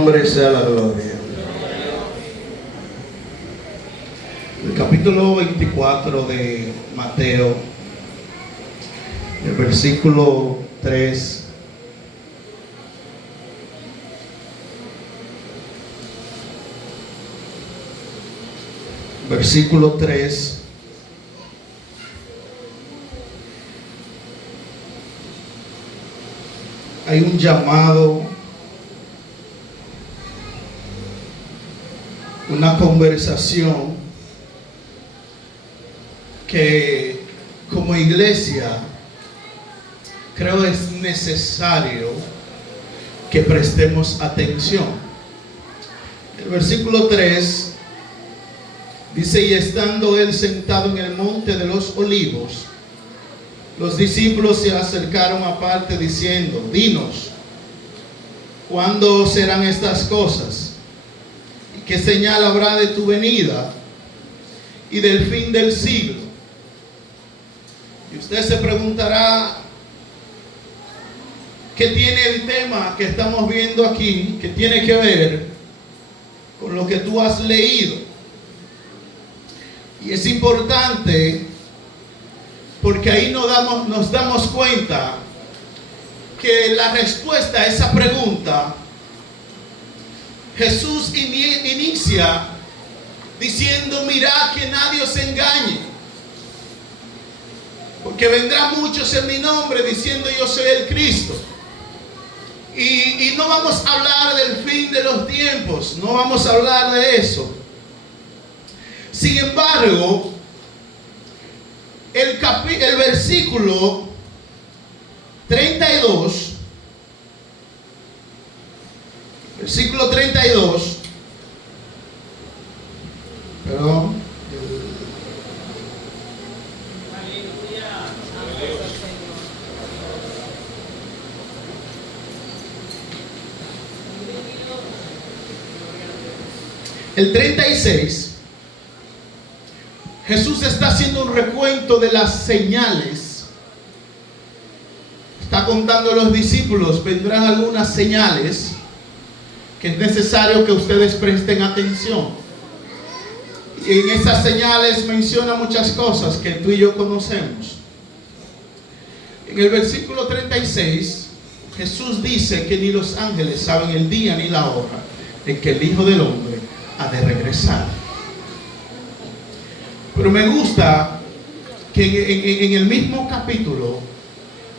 Nombre sea la gloria. El capítulo 24 de Mateo, el versículo 3. Versículo 3. Hay un llamado, una conversación que como iglesia creo es necesario que prestemos atención. El versículo 3 dice: y estando él sentado en el monte de los olivos, los discípulos se acercaron aparte diciendo: dinos, ¿cuándo serán estas cosas? ¿Y qué señal habrá de tu venida y del fin del siglo? Y usted se preguntará, ¿qué tiene el tema que estamos viendo aquí, que tiene que ver con lo que tú has leído? Y es importante porque ahí nos damos cuenta que la respuesta a esa pregunta, Jesús inicia diciendo: mirad que nadie os engañe, porque vendrán muchos en mi nombre diciendo yo soy el Cristo. Y no vamos a hablar del fin de los tiempos, no vamos a hablar de eso. Sin embargo, el versículo 32, perdón, el 36, Jesús está haciendo un recuento de las señales. Está contando a los discípulos: vendrán algunas señales que es necesario que ustedes presten atención. Y en esas señales menciona muchas cosas que tú y yo conocemos. En el versículo 36, Jesús dice que ni los ángeles saben el día ni la hora en que el Hijo del Hombre ha de regresar. Pero me gusta que en el mismo capítulo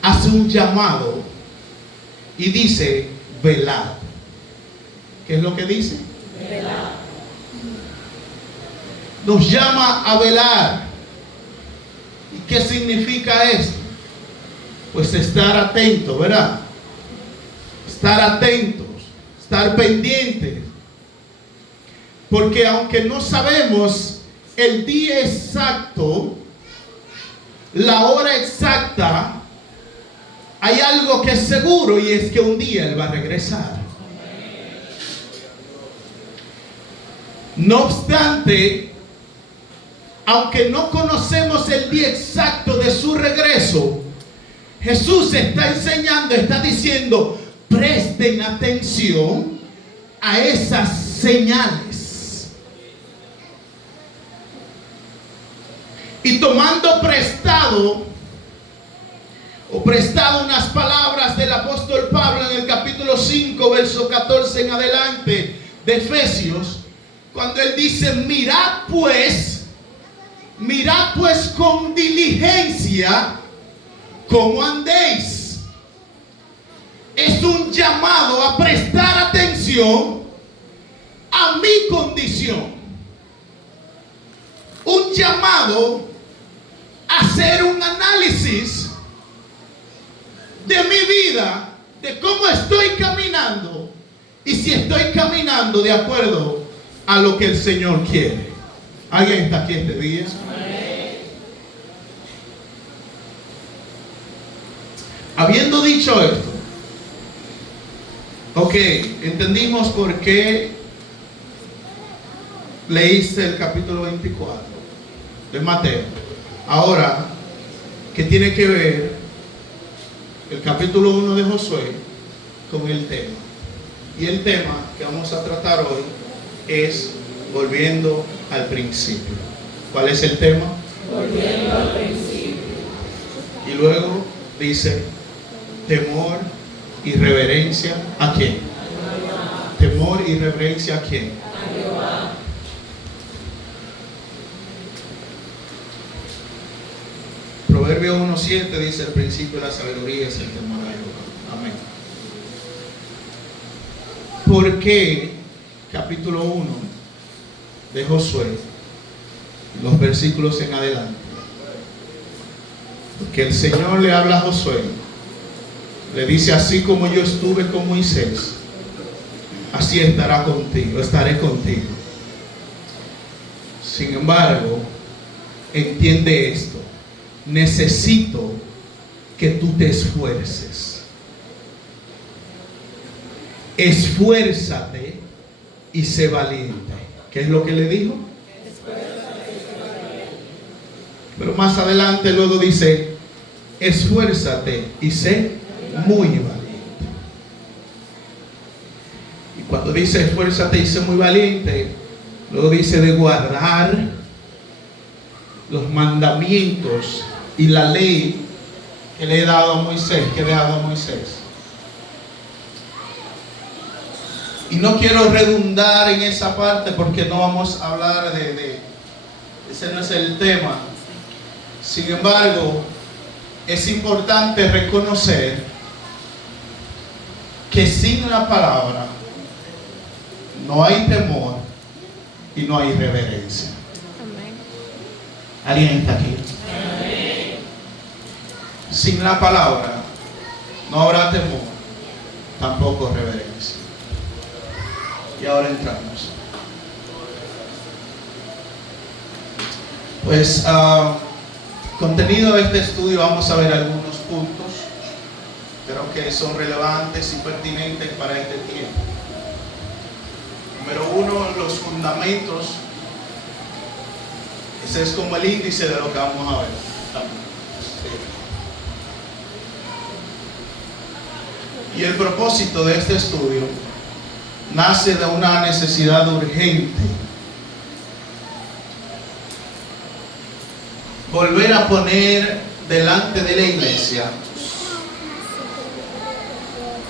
hace un llamado y dice: velad. ¿Qué es lo que dice? Velad. Nos llama a velar. ¿Y qué significa esto? Pues estar atento, ¿verdad? Estar atentos, estar pendientes. Porque aunque no sabemos el día exacto, la hora exacta, hay algo que es seguro, y es que un día Él va a regresar. No obstante, aunque no conocemos el día exacto de su regreso, Jesús está enseñando, está diciendo: presten atención a esas señales. Y tomando prestado unas palabras del apóstol Pablo en el capítulo 5, verso 14 en adelante de Efesios, cuando él dice: mirad pues con diligencia cómo andéis. Es un llamado a prestar atención a mi condición. Un llamado a hacer un análisis de mi vida, de cómo estoy caminando y si estoy caminando de acuerdo a lo que el Señor quiere. ¿Alguien está aquí este día? Habiendo dicho esto, ok, entendimos por qué leíste el capítulo 24 de Mateo. Ahora, ¿qué tiene que ver el capítulo 1 de Josué con el tema? Y el tema que vamos a tratar hoy es volviendo al principio. ¿Cuál es el tema? Volviendo al principio. Y luego dice, temor y reverencia ¿a quién? Temor y reverencia ¿a quién? A Jehová. Proverbios 1:7 dice, el principio de la sabiduría es el temor a Jehová. Amén. ¿Por qué capítulo 1 de Josué, los versículos en adelante? Porque el Señor le habla a Josué, le dice, así como yo estuve con Moisés, así estaré contigo. Sin embargo, entiende esto, necesito que tú te esfuerces. Esfuérzate y sé valiente. ¿Qué es lo que le dijo? Pero más adelante luego dice, esfuérzate y sé muy valiente. Y cuando dice esfuérzate y sé muy valiente, luego dice de guardar los mandamientos y la ley que le he dado a Moisés, que he dejado a Moisés. Y no quiero redundar en esa parte porque no vamos a hablar ese no es el tema. Sin embargo, es importante reconocer que sin la palabra no hay temor y no hay reverencia. ¿Alguien está aquí? Amén. Sin la palabra no habrá temor, tampoco reverencia. Y ahora entramos. Pues contenido de este estudio vamos a ver algunos puntos. Creo que son relevantes y pertinentes para este tiempo. Número 1, los fundamentos. Ese es como el índice de lo que vamos a ver. Y el propósito de este estudio nace de una necesidad urgente. Volver a poner delante de la iglesia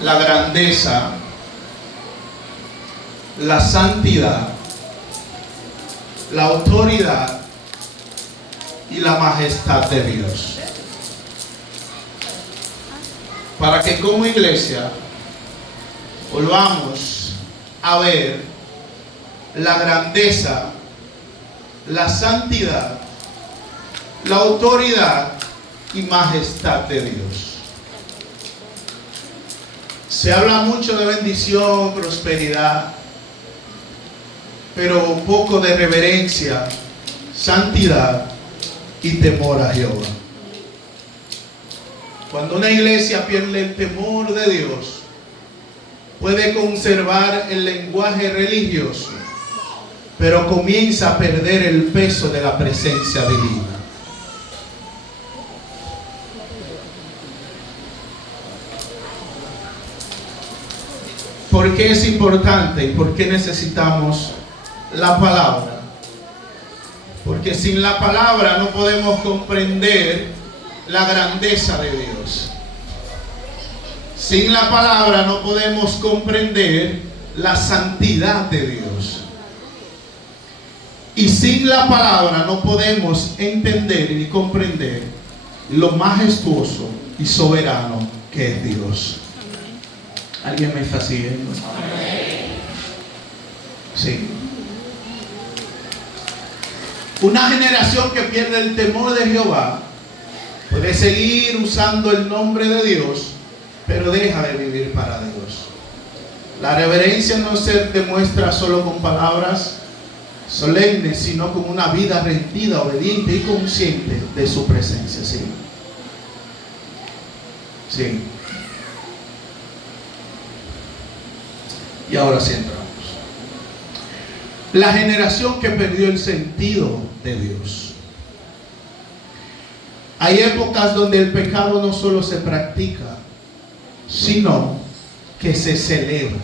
la grandeza, la santidad, la autoridad y la majestad de Dios. Para que como iglesia volvamos a ver la grandeza, la santidad, la autoridad y majestad de Dios. Se habla mucho de bendición, prosperidad, pero poco de reverencia, santidad y temor a Jehová. Cuando una iglesia pierde el temor de Dios, puede conservar el lenguaje religioso, pero comienza a perder el peso de la presencia divina. ¿Por qué es importante y por qué necesitamos la palabra? Porque sin la palabra no podemos comprender la grandeza de Dios. Sin la palabra no podemos comprender la santidad de Dios. Y sin la palabra no podemos entender ni comprender lo majestuoso y soberano que es Dios. ¿Alguien me está siguiendo? Sí. Una generación que pierde el temor de Jehová puede seguir usando el nombre de Dios, pero deja de vivir para Dios. La reverencia no se demuestra solo con palabras solemnes, sino con una vida rendida, obediente y consciente de su presencia. ¿Sí? Sí. Y ahora sí entramos. La generación que perdió el sentido de Dios. Hay épocas donde el pecado no solo se practica, sino que se celebra.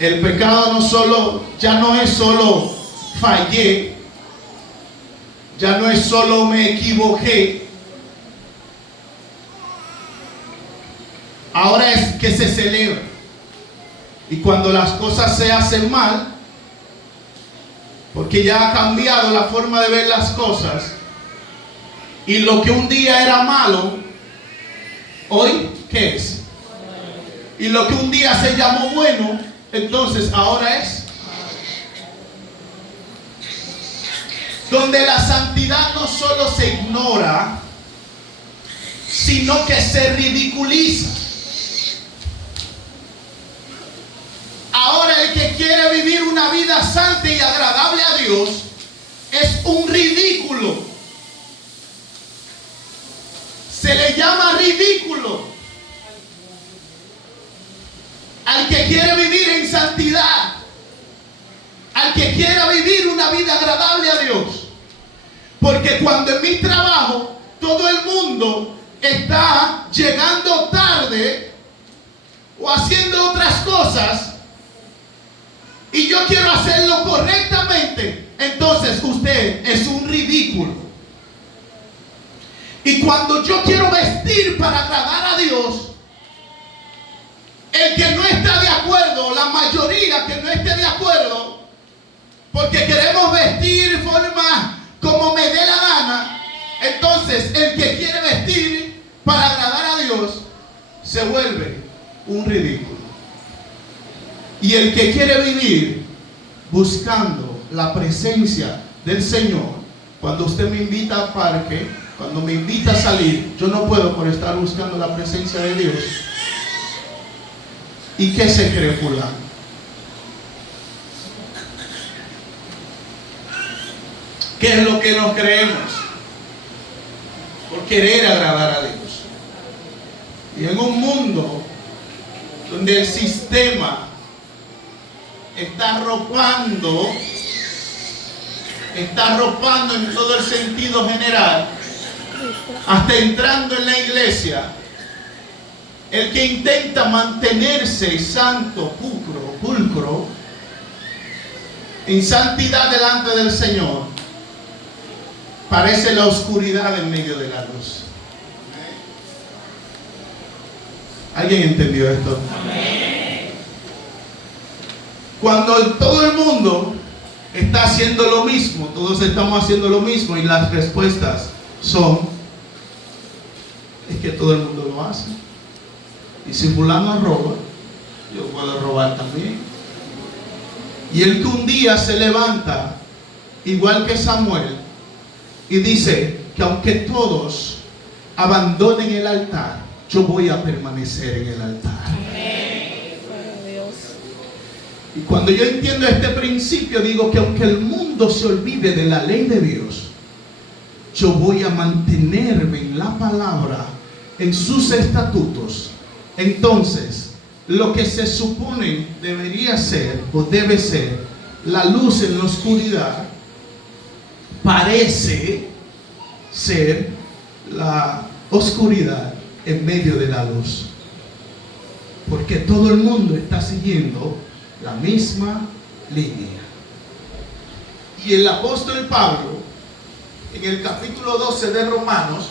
El pecado ya no es solo fallé, ya no es solo me equivoqué. Ahora es que se celebra. Y cuando las cosas se hacen mal, porque ya ha cambiado la forma de ver las cosas, y lo que un día era malo, hoy, ¿qué es? Y lo que un día se llamó bueno, entonces ahora es. Donde la santidad no solo se ignora, sino que se ridiculiza. Ahora el que quiere vivir una vida santa y agradable a Dios es un ridículo. Se le llama ridículo al que quiere vivir en santidad, al que quiera vivir una vida agradable a Dios. Porque cuando en mi trabajo todo el mundo está llegando tarde o haciendo otras cosas y yo quiero hacerlo correctamente, entonces usted es un ridículo. Y cuando yo quiero vestir para agradar a Dios, el que no está de acuerdo, la mayoría que no esté de acuerdo, porque queremos vestir forma como me dé la gana, entonces el que quiere vestir para agradar a Dios se vuelve un ridículo. Y el que quiere vivir buscando la presencia del Señor, cuando usted me invita al parque, cuando me invita a salir, yo no puedo por estar buscando la presencia de Dios. ¿Y qué se cree fulano? ¿Qué es lo que nos creemos? Por querer agradar a Dios. Y en un mundo donde el sistema está arropando en todo el sentido general, hasta entrando en la iglesia, el que intenta mantenerse santo, pulcro, en santidad delante del Señor, parece la oscuridad en medio de la luz. ¿Alguien entendió esto? Cuando todo el mundo está haciendo lo mismo, todos estamos haciendo lo mismo, y las respuestas son: es que todo el mundo lo hace. Y si fulano roba, yo puedo robar también. Y el que un día se levanta, igual que Samuel, y dice que aunque todos abandonen el altar, yo voy a permanecer en el altar. Y cuando yo entiendo este principio, digo que aunque el mundo se olvide de la ley de Dios, yo voy a mantenerme en la palabra, en sus estatutos. Entonces, lo que se supone debería ser o debe ser la luz en la oscuridad, parece ser la oscuridad en medio de la luz. Porque todo el mundo está siguiendo la misma línea. Y el apóstol Pablo, en el capítulo 12 de Romanos,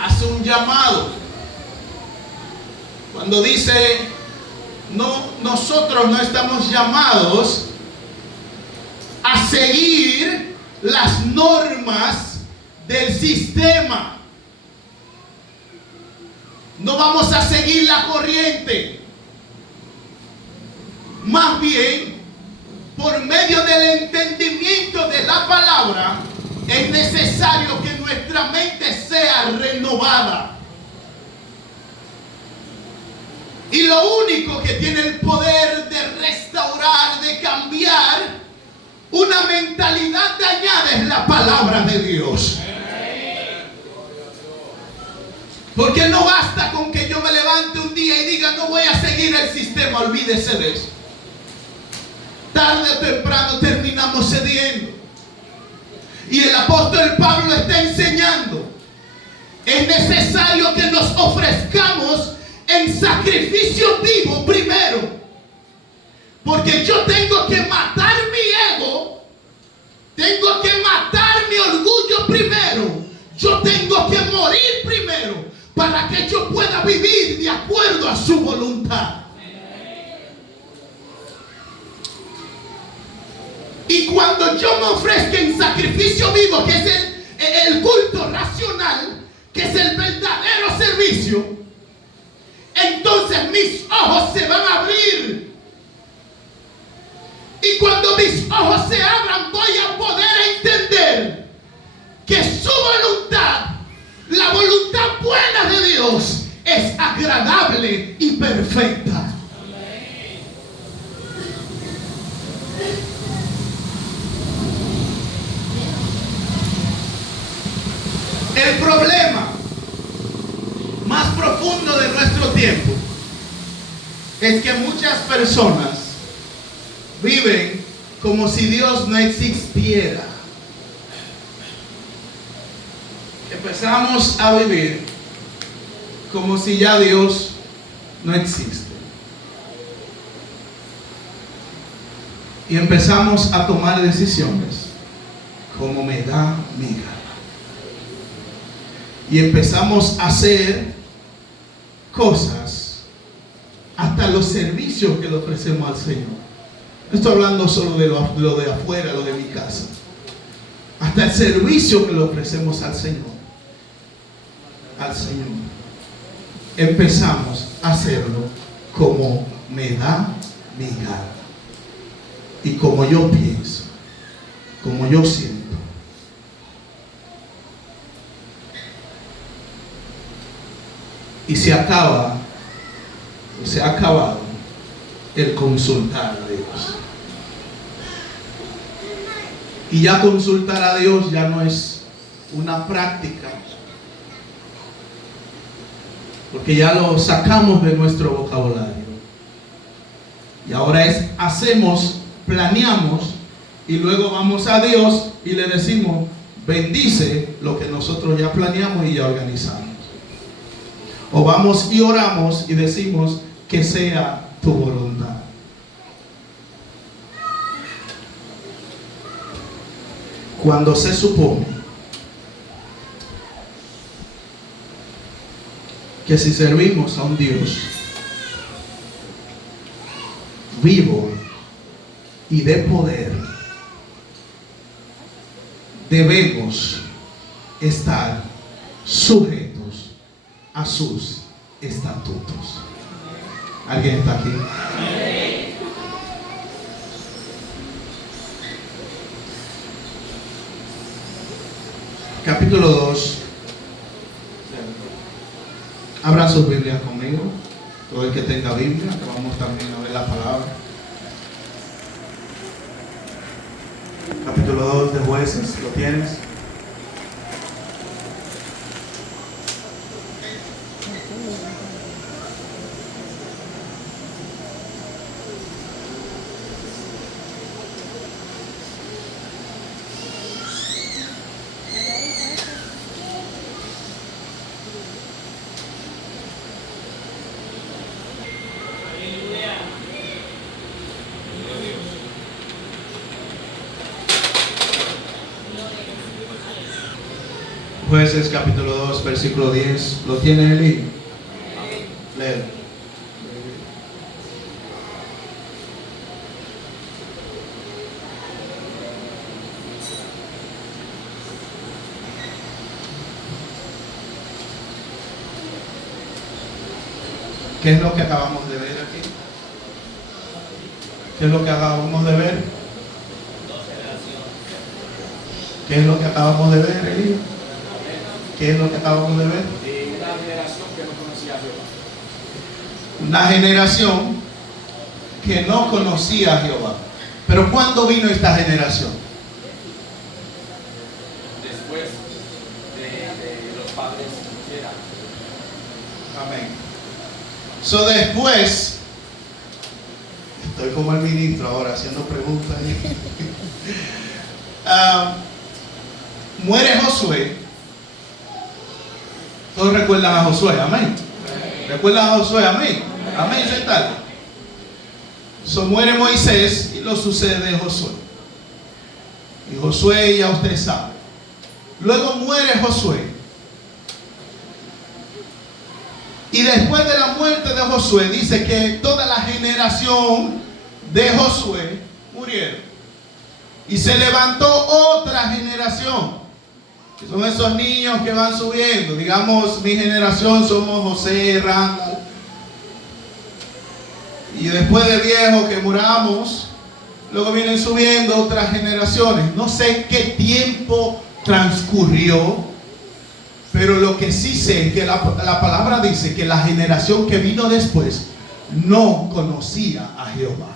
hace un llamado cuando dice: nosotros no estamos llamados a seguir las normas del sistema, no vamos a seguir la corriente. Más bien, por medio del entendimiento de la palabra, es necesario que nuestra mente sea renovada. Y lo único que tiene el poder de restaurar, de cambiar una mentalidad dañada, es la palabra de Dios. Porque no basta con que yo me levante un día y diga: no voy a seguir el sistema. Olvídese de eso. Tarde o temprano terminamos cediendo. Y el apóstol Pablo está enseñando: es necesario que nos ofrezcamos en sacrificio vivo primero, Porque yo tengo que matar mi ego, tengo que matar mi orgullo primero, yo tengo que morir primero para que yo pueda vivir de acuerdo a su voluntad. Y cuando yo me ofrezca en sacrificio vivo, que es el culto racional, que es el verdadero servicio, entonces mis ojos se van a abrir. Y cuando mis ojos se abran, voy a poder entender que su voluntad, la voluntad buena de Dios, es agradable y perfecta. El problema más profundo de nuestro tiempo es que muchas personas viven como si Dios no existiera. Empezamos a vivir como si ya Dios no existe. Y empezamos a tomar decisiones como me da mi gana. Y empezamos a hacer cosas, hasta los servicios que le ofrecemos al Señor. No estoy hablando solo de lo de afuera, lo de mi casa. Hasta el servicio que le ofrecemos al Señor. Al Señor. Empezamos a hacerlo como me da mi gana. Y como yo pienso. Como yo siento. Y se ha acabado el consultar a Dios. Y ya consultar a Dios ya no es una práctica, porque ya lo sacamos de nuestro vocabulario. Y ahora es hacemos, planeamos y luego vamos a Dios y le decimos, bendice lo que nosotros ya planeamos y ya organizamos. O vamos y oramos y decimos que sea tu voluntad. Cuando se supone que si servimos a un Dios vivo y de poder, debemos estar sujetos a sus estatutos. ¿Alguien está aquí? Capítulo 2. Abran sus Biblias conmigo. Todo el que tenga Biblia, que vamos también a ver la palabra. Capítulo 2 de Jueces, ¿lo tienes? Jueces capítulo 2 versículo 10. ¿Lo tiene Eli? Léelo. ¿Qué es lo que acabamos de ver aquí? ¿Qué es lo que acabamos de ver? ¿Qué es lo que acabamos de ver, Eli? ¿Qué es lo que acabamos de ver? Una generación que no conocía a Jehová. Una generación que no conocía a Jehová. Pero ¿cuándo vino esta generación? Después de los padres que eran. Amén. So después, estoy como el ministro ahora haciendo preguntas. Muere Josué. Todos recuerdan a Josué, amén. ¿Recuerdan a Josué? Amén. Amén, sentate. Muere Moisés y lo sucede Josué. Y Josué, ya usted sabe. Luego muere Josué. Y después de la muerte de Josué, dice que toda la generación de Josué murieron. Y se levantó otra generación. Que son esos niños que van subiendo. Digamos, mi generación somos José, Randall. Y después de viejos que muramos, luego vienen subiendo otras generaciones. No sé qué tiempo transcurrió, pero lo que sí sé es que la palabra dice que la generación que vino después no conocía a Jehová.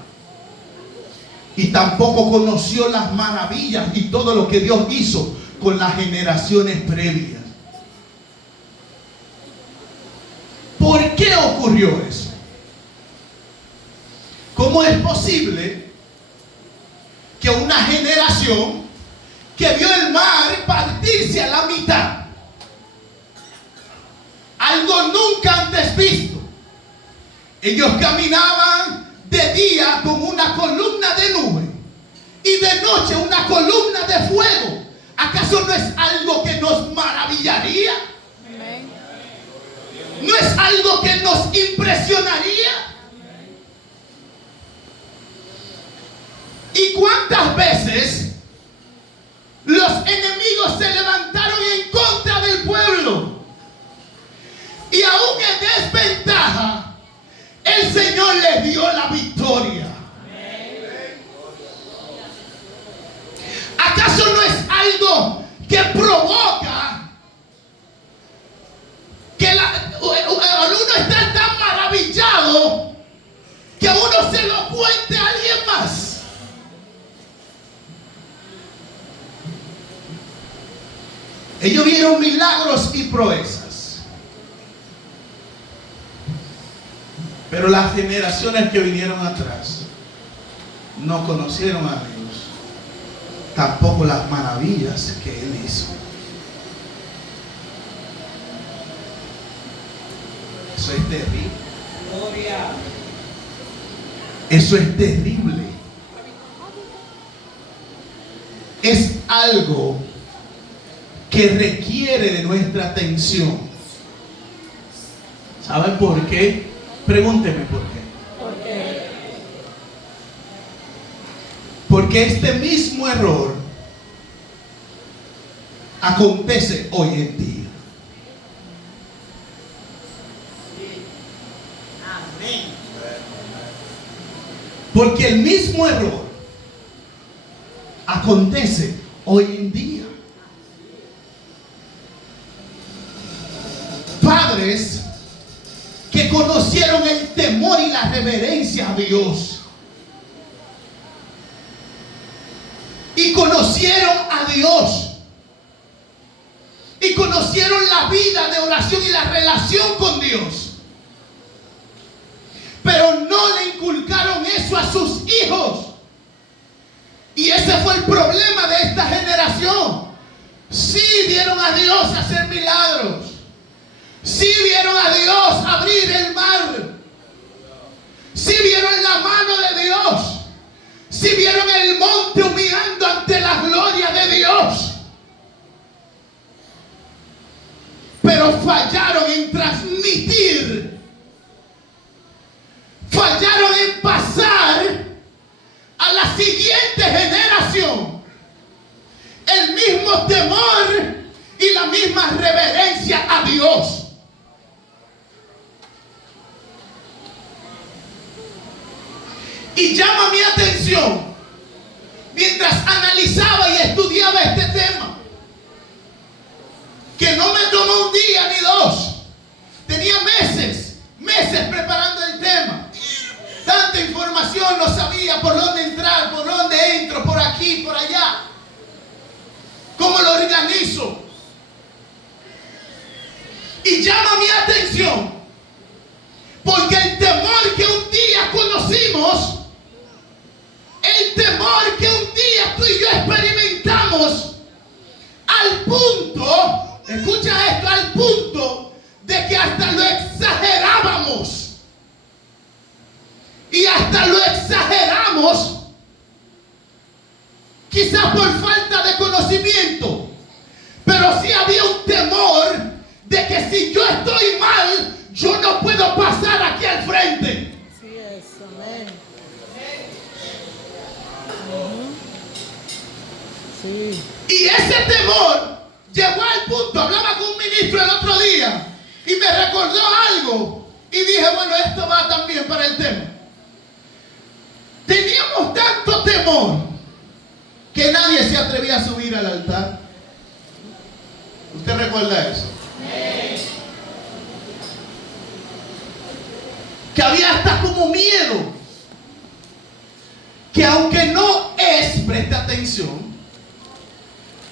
Y tampoco conoció las maravillas y todo lo que Dios hizo con las generaciones previas. ¿Por qué ocurrió eso? ¿Cómo es posible que una generación que vio el mar partirse a la mitad, algo nunca antes visto, ellos caminaban de día con una columna de nube y de noche una columna de fuego? ¿Acaso no es algo que nos maravillaría? ¿No es algo que nos impresionaría? ¿Y cuántas veces los enemigos se levantaron en contra del pueblo? Y aún en desventaja, el Señor les dio la victoria. ¿Acaso no es algo que provoca que uno está tan maravillado que uno se lo cuente a alguien más? Ellos vieron milagros y proezas, pero las generaciones que vinieron atrás no conocieron a Dios, tampoco las maravillas que Él hizo. Eso es terrible. Eso es terrible. Es algo que requiere de nuestra atención. ¿Saben por qué? Pregúnteme por qué. ¿Por qué? Porque este mismo error acontece hoy en día. Porque el mismo error acontece hoy en día. Padres que conocieron el temor y la reverencia a Dios, y conocieron a Dios, y conocieron la vida de oración y la relación con Dios, pero no le inculcaron eso a sus hijos. Y ese fue el problema de esta generación. Sí vieron a Dios hacer milagros, sí vieron a Dios abrir el mar, sí vieron la mano de Dios, sí vieron el monte humillando ante la gloria de Dios, pero fallaron en transmitir, fallaron en pasar a la siguiente generación el mismo temor y la misma reverencia a Dios. Y llama mi atención mientras analizaba y estudiaba este tema, que no me tomó un día ni dos, tenía meses preparando el tema. Tanta información, no sabía por dónde entrar, por dónde entro, por aquí, por allá. ¿Cómo lo organizo? Y llama mi atención porque el temor que un día conocimos, el temor que un día tú y yo experimentamos, al punto, escucha esto, al punto de que hasta lo exagerábamos. Y hasta lo exagerábamos Sí. Y ese temor llegó al punto, hablaba con un ministro el otro día y me recordó algo y dije, bueno, esto va también para el tema. Teníamos tanto temor que nadie se atrevía a subir al altar. ¿Usted recuerda eso? Que había hasta como miedo. Que aunque no es, presta atención,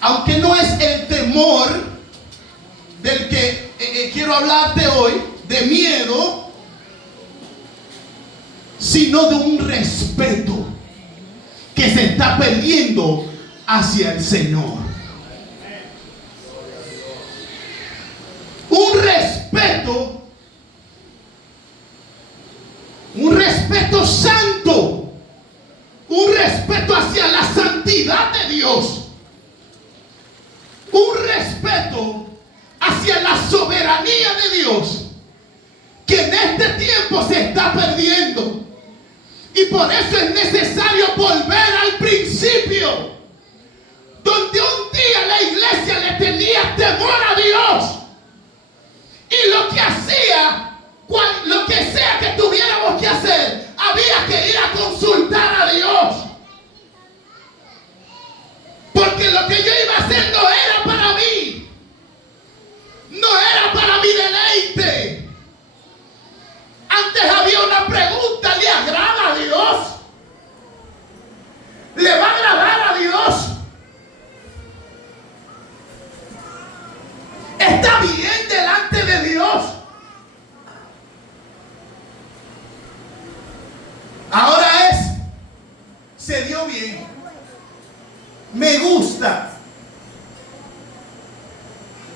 aunque no es el temor del que quiero hablarte hoy, de miedo, sino de un respeto que se está perdiendo hacia el Señor. Un respeto santo, un respeto hacia la santidad de Dios, un respeto hacia la soberanía de Dios, que en este tiempo se está perdiendo. Y por eso es necesario volver al principio, donde un día la iglesia le tenía temor a Dios. Y lo que hacía, lo que sea que tuviéramos que hacer, había que ir a consultar a Dios. Porque lo que yo iba a hacer no era para mí, no era para mi deleite. Antes había una pregunta: ¿le agrada a Dios? ¿Le va a agradar a Dios? ¿Está bien delante de Dios? Ahora se dio bien, me gusta,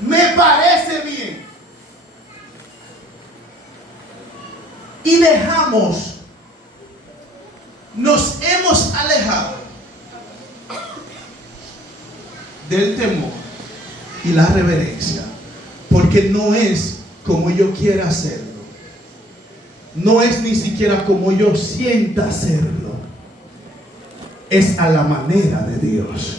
me parece bien. Y nos hemos alejado del temor y la reverencia, porque no es como yo quiera hacerlo, no es ni siquiera como yo sienta hacerlo, es a la manera de Dios.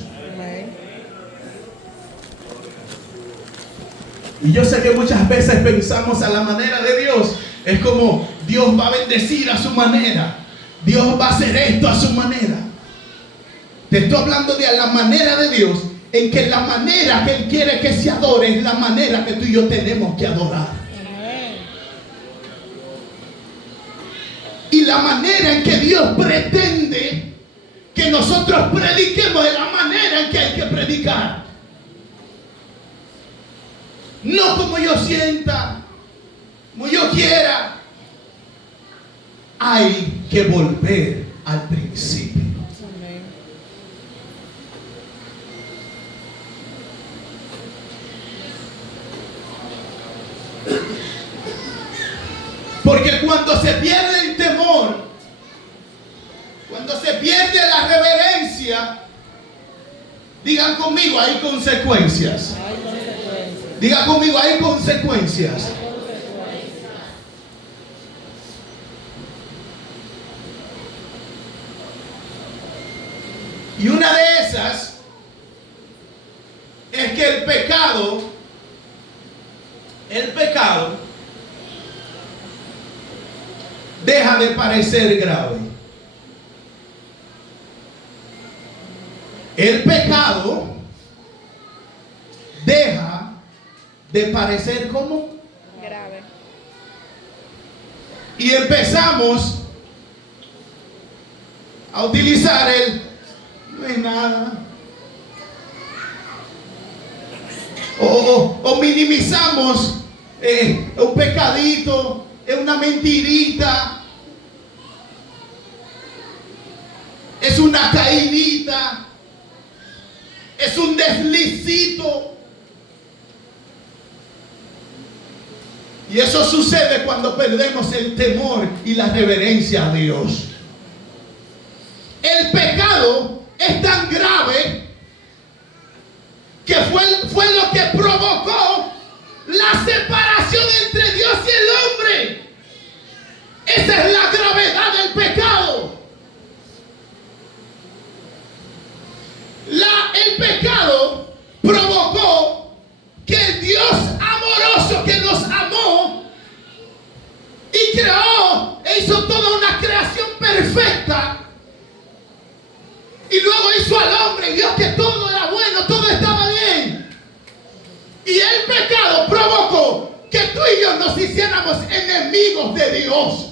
Y yo sé que muchas veces pensamos a la manera de Dios, es como Dios va a bendecir a su manera, Dios va a hacer esto a su manera. Te estoy hablando de a la manera de Dios, en que la manera que Él quiere que se adore es la manera que tú y yo tenemos que adorar. Y la manera en que Dios pretende que nosotros prediquemos es la manera en que hay que predicar. No como yo sienta, como yo quiera. Hay que volver al principio. Porque cuando se pierde el temor, cuando se pierde la reverencia, digan conmigo, hay consecuencias. Digan conmigo, hay consecuencias. Y una de esas es que el pecado deja de parecer grave. El pecado deja de parecer como grave. Y empezamos a utilizar no es nada. O minimizamos un pecadito, es una mentirita, es una caidita, es un deslicito. Y eso sucede cuando perdemos el temor y la reverencia a Dios. El pecado es tan grave que fue lo que provocó la separación entre Dios y el hombre. Esa es la gravedad del pecado. enemigos de Dios.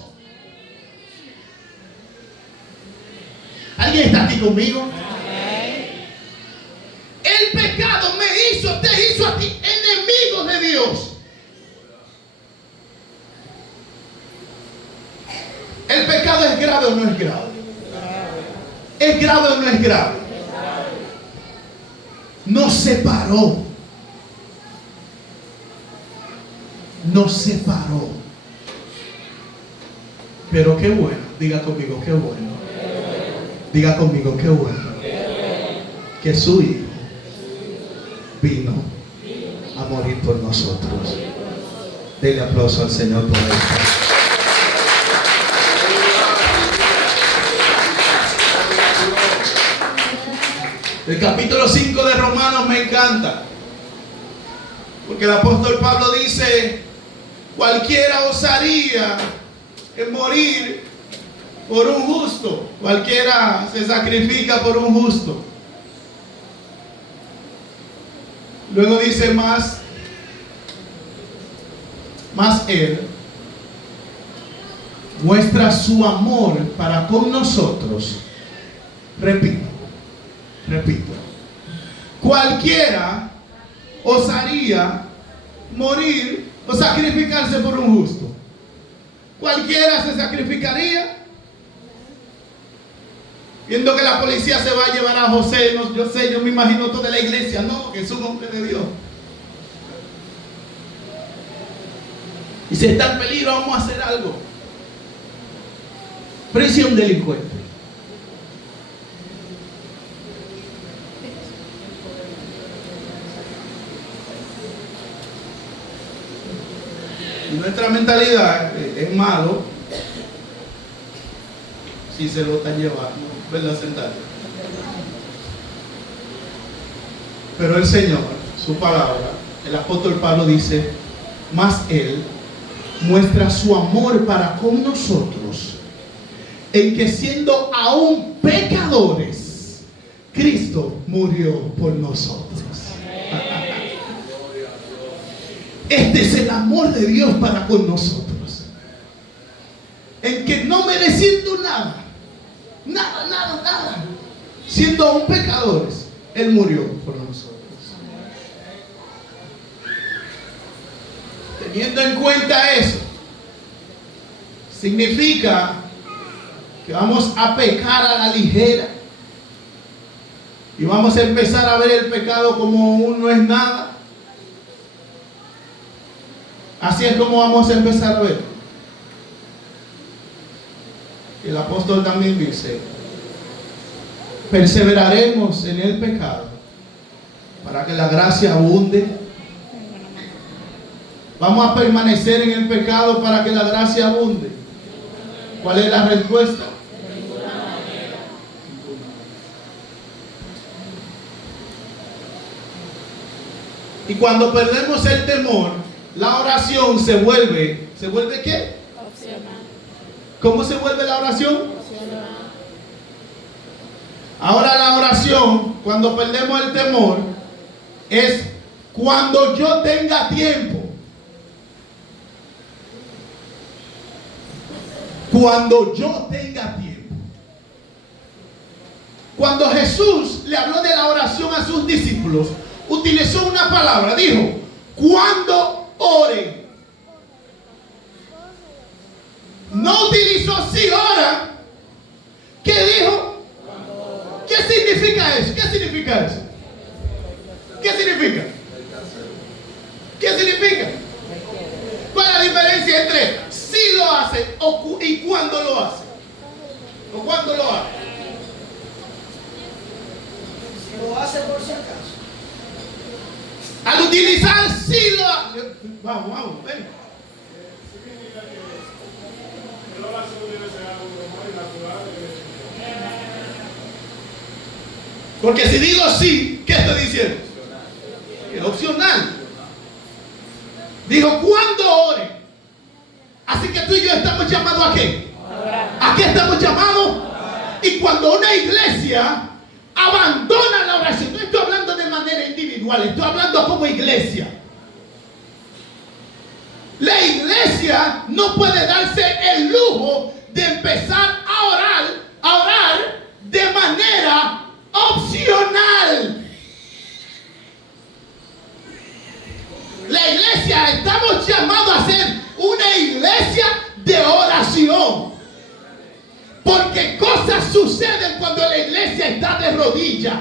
¿Alguien está aquí conmigo? El pecado te hizo a ti enemigos de Dios. ¿El pecado es grave o no es grave? ¿Es grave o no es grave? Nos separó. Nos separó. Pero qué bueno. Diga conmigo, qué bueno. Diga conmigo, qué bueno. Que su Hijo vino a morir por nosotros. Denle aplauso al Señor por esto. El capítulo 5 de Romanos me encanta, porque el apóstol Pablo dice: cualquiera osaría en morir por un justo, cualquiera se sacrifica por un justo. Luego dice más Él muestra su amor para con nosotros. Repito, cualquiera osaría morir o sacrificarse por un justo. Cualquiera se sacrificaría. Viendo que la policía se va a llevar a José, yo me imagino toda la iglesia, no, que es un hombre de Dios. Y si está en peligro, vamos a hacer algo. Prisión delincuente. Y nuestra mentalidad es malo si se lo están llevando, ¿verdad? Sentado. Pero el Señor, su palabra, el apóstol Pablo dice: mas Él muestra su amor para con nosotros, en que siendo aún pecadores, Cristo murió por nosotros. Este es el amor de Dios para con nosotros, en que no mereciendo nada, siendo aún pecadores, Él murió por nosotros. Teniendo en cuenta eso, significa que vamos a pecar a la ligera y vamos a empezar a ver el pecado como un no es nada. Así es como vamos a empezar a ver. El apóstol también dice: perseveraremos en el pecado para que la gracia abunde. Vamos a permanecer en el pecado para que la gracia abunde. ¿Cuál es la respuesta? Y cuando perdemos el temor, la oración se vuelve ¿qué? Opcional. ¿Cómo se vuelve la oración? Opcional. Ahora la oración, cuando perdemos el temor, es cuando yo tenga tiempo. Cuando yo tenga tiempo. Cuando Jesús le habló de la oración a sus discípulos, utilizó una palabra, dijo: cuando oren. No utilizó si oran. ¿Qué dijo? ¿Qué significa eso? ¿Qué significa eso? ¿Qué significa? ¿Qué significa? ¿Cuál es la diferencia entre si lo hace y cuándo lo hace? ¿O cuándo lo hace? Si lo hace por si acaso. Al utilizar si lo hace. Vamos, ven. Porque si digo sí, ¿qué estoy diciendo? Es opcional. Dijo, cuando ore. Así que tú y yo estamos llamados ¿a qué? ¿A qué estamos llamados? Y cuando una iglesia abandona la oración, no estoy hablando de manera individual, estoy hablando como iglesia. La iglesia no puede darse el lujo de empezar a orar de manera opcional. La iglesia, estamos llamados a ser una iglesia de oración. Porque cosas suceden cuando la iglesia está de rodillas.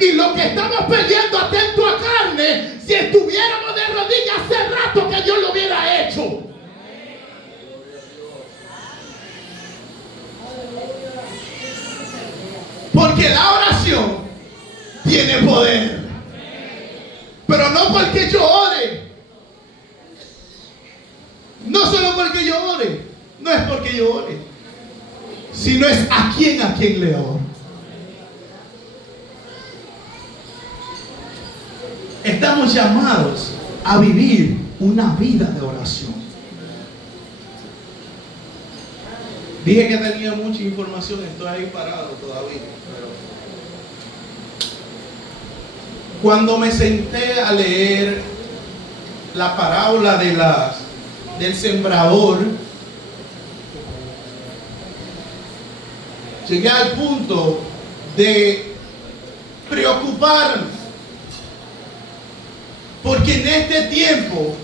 Y lo que estamos peleando atento a carne, si estuviéramos de rodillas hace rato que Dios lo hubiera hecho. Porque la oración tiene poder. Pero no porque yo ore. No solo porque yo ore. No es porque yo ore. Sino es a quien le oro. Estamos llamados a vivir una vida de oración. Dije que tenía mucha información, estoy ahí parado todavía. Pero cuando me senté a leer la parábola del sembrador, llegué al punto de preocuparme. Porque en este tiempo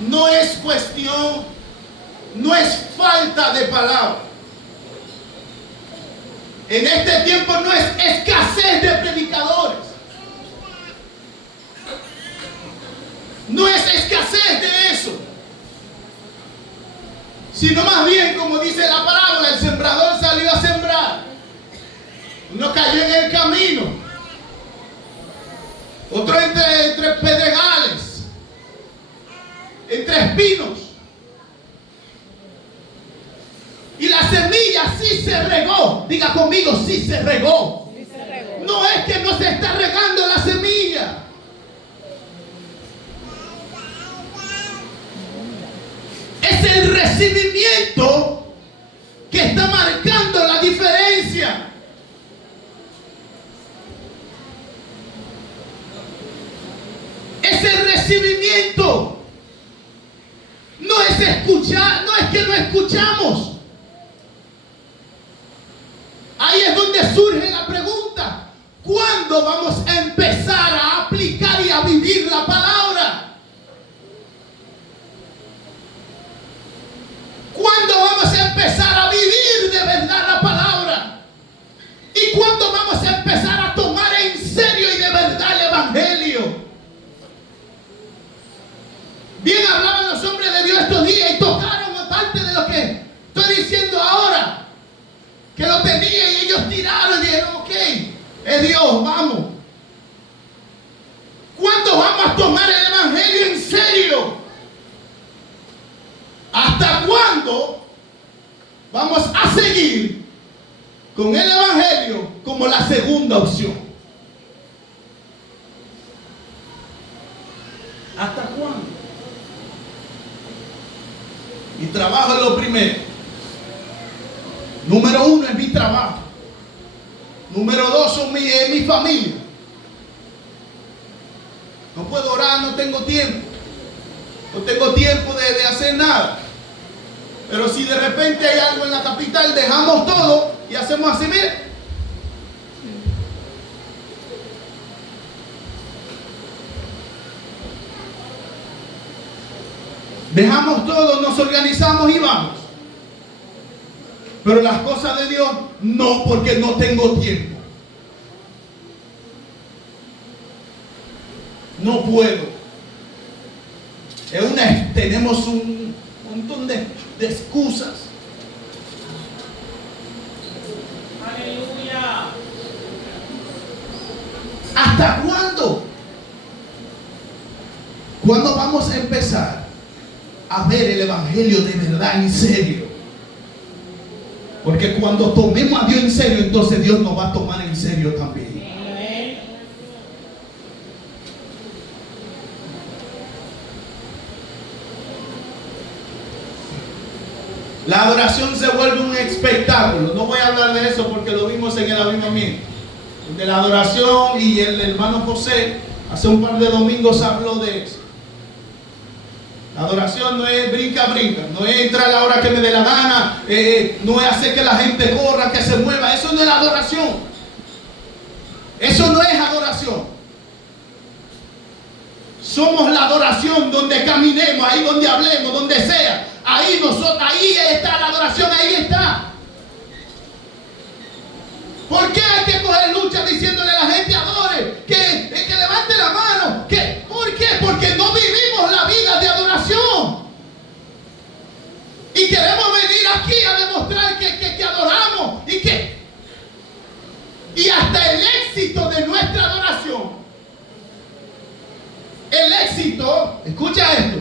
no es cuestión, no es falta de palabra. En este tiempo no es escasez de predicadores. No es escasez de eso. Sino más bien, como dice la parábola, el sembrador salió a sembrar. Uno cayó en el camino. Otro entre pedregales, entre espinos. Y la semilla sí se regó. Diga conmigo, sí se regó. Sí se regó. No es que no se está regando la semilla. Es el recibimiento que está marcando la diferencia. Es el recibimiento. No es escuchar, no es que no escuchamos. Ahí es donde surge la pregunta: ¿cuándo vamos a empezar a aplicar y a vivir la palabra? ¿Cuándo vamos a empezar a vivir de verdad la palabra? ¿Y cuándo vamos a empezar a tomar en serio y de verdad el evangelio? Bien hablaban los hombres de Dios estos días y tocaron parte de lo que estoy diciendo ahora. Que lo tenía y ellos tiraron y dijeron: ok, es Dios, vamos. ¿Cuándo vamos a tomar el evangelio en serio? ¿Hasta cuándo vamos a seguir con el evangelio como la segunda opción? ¿Hasta cuándo? Mi trabajo es lo primero. Número 1 es mi trabajo. Número 2 es mi familia. No puedo orar, no tengo tiempo. No tengo tiempo de hacer nada. Pero si de repente hay algo en la capital, dejamos todo y hacemos así, mire. Dejamos todo, nos organizamos y vamos. Pero las cosas de Dios, no, porque no tengo tiempo. No puedo. Tenemos un montón de excusas. Aleluya. ¿Hasta cuándo? ¿Cuándo vamos a empezar a ver el evangelio de verdad en serio? Porque cuando tomemos a Dios en serio, entonces Dios nos va a tomar en serio también. La adoración se vuelve un espectáculo. No voy a hablar de eso porque lo vimos en el avivamiento. De la adoración, y el hermano José hace un par de domingos habló de eso. La adoración no es brinca, no es entrar a la hora que me dé la gana, no es hacer que la gente corra, que se mueva. Eso no es la adoración. Eso no es adoración. Somos la adoración donde caminemos, ahí donde hablemos, donde sea. Ahí está la adoración, ahí está. ¿Por qué hay que coger lucha diciéndole a la gente adore? Que levante la mano. ¿Por qué? Porque no vivimos la vida de adoración. Y queremos venir aquí a demostrar que adoramos. Y hasta el éxito de nuestra adoración. El éxito, escucha esto,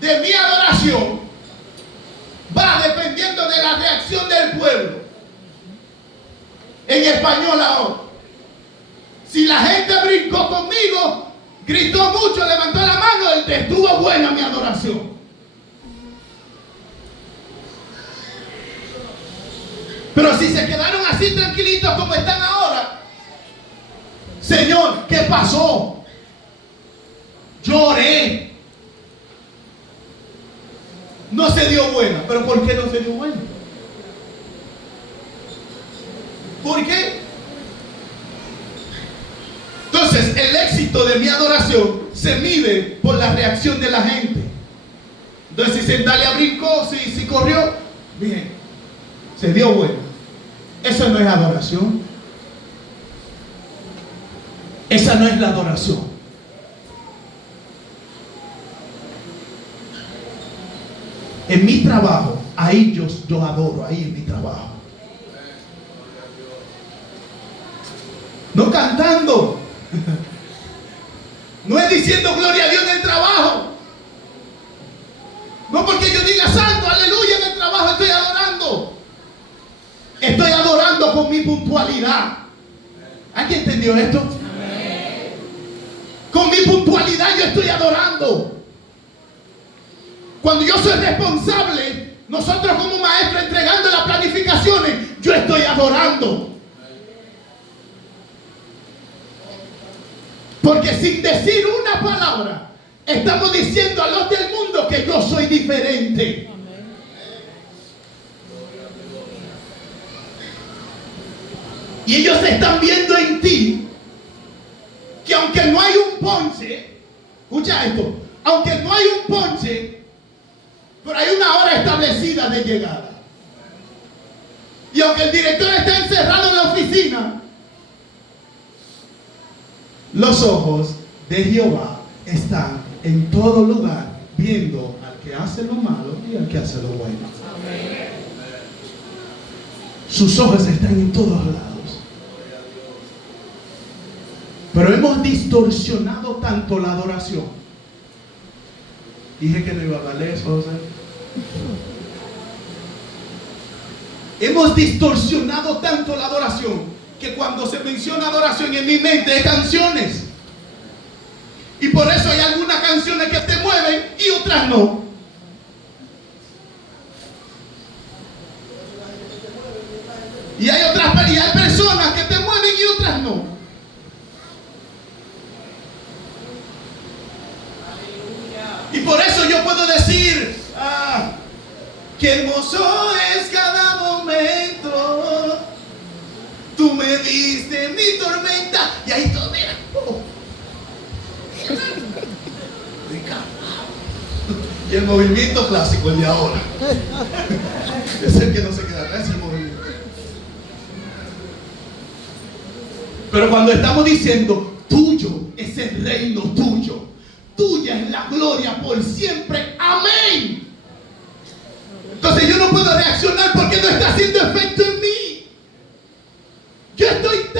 de mi adoración va dependiendo de la reacción del pueblo. En español ahora. Si la gente brincó conmigo, gritó mucho, levantó la mano, estuvo buena mi adoración. Pero si se quedaron así tranquilitos como están ahora, Señor, ¿qué pasó? Lloré. No se dio buena. ¿Pero por qué no se dio buena? ¿Por qué? Entonces, el éxito de mi adoración se mide por la reacción de la gente. Entonces, si Sandalia brincó, si corrió, bien, se dio bueno. Eso no es adoración. Esa no es la adoración. En mi trabajo, ahí yo adoro, ahí en mi trabajo. No cantando. No es diciendo gloria a Dios en el trabajo. No porque yo diga santo, aleluya en el trabajo estoy adorando. Estoy adorando con mi puntualidad. ¿Alguien entendió esto? Con mi puntualidad yo estoy adorando. Cuando yo soy responsable, nosotros como maestros entregando las planificaciones, yo estoy adorando. Porque sin decir una palabra, estamos diciendo a los del mundo que yo soy diferente. Y ellos están viendo en ti que aunque no hay un ponche, escucha esto, aunque no hay un ponche, pero hay una hora establecida de llegada. Y aunque el director está encerrado en la oficina, los ojos de Jehová están en todo lugar, viendo al que hace lo malo y al que hace lo bueno. Amén. Sus ojos están en todos lados. Pero hemos distorsionado tanto la adoración. Dije que no iba a hablar de eso, José. Hemos distorsionado tanto la adoración que cuando se menciona adoración en mi mente hay canciones. Y por eso hay algunas canciones que te mueven y otras no. Y hay personas que te mueven y otras no. Y por eso yo puedo decir, qué hermoso es cada momento. Tú me diste mi tormenta. Y ahí todo, mira. Y el movimiento clásico, el de ahora. Es el que no se queda atrás, el movimiento. Pero cuando estamos diciendo, tuyo es el reino tuyo, tuya es la gloria por siempre, amén. Entonces yo no puedo reaccionar porque no está haciendo efecto en mí. Yo estoy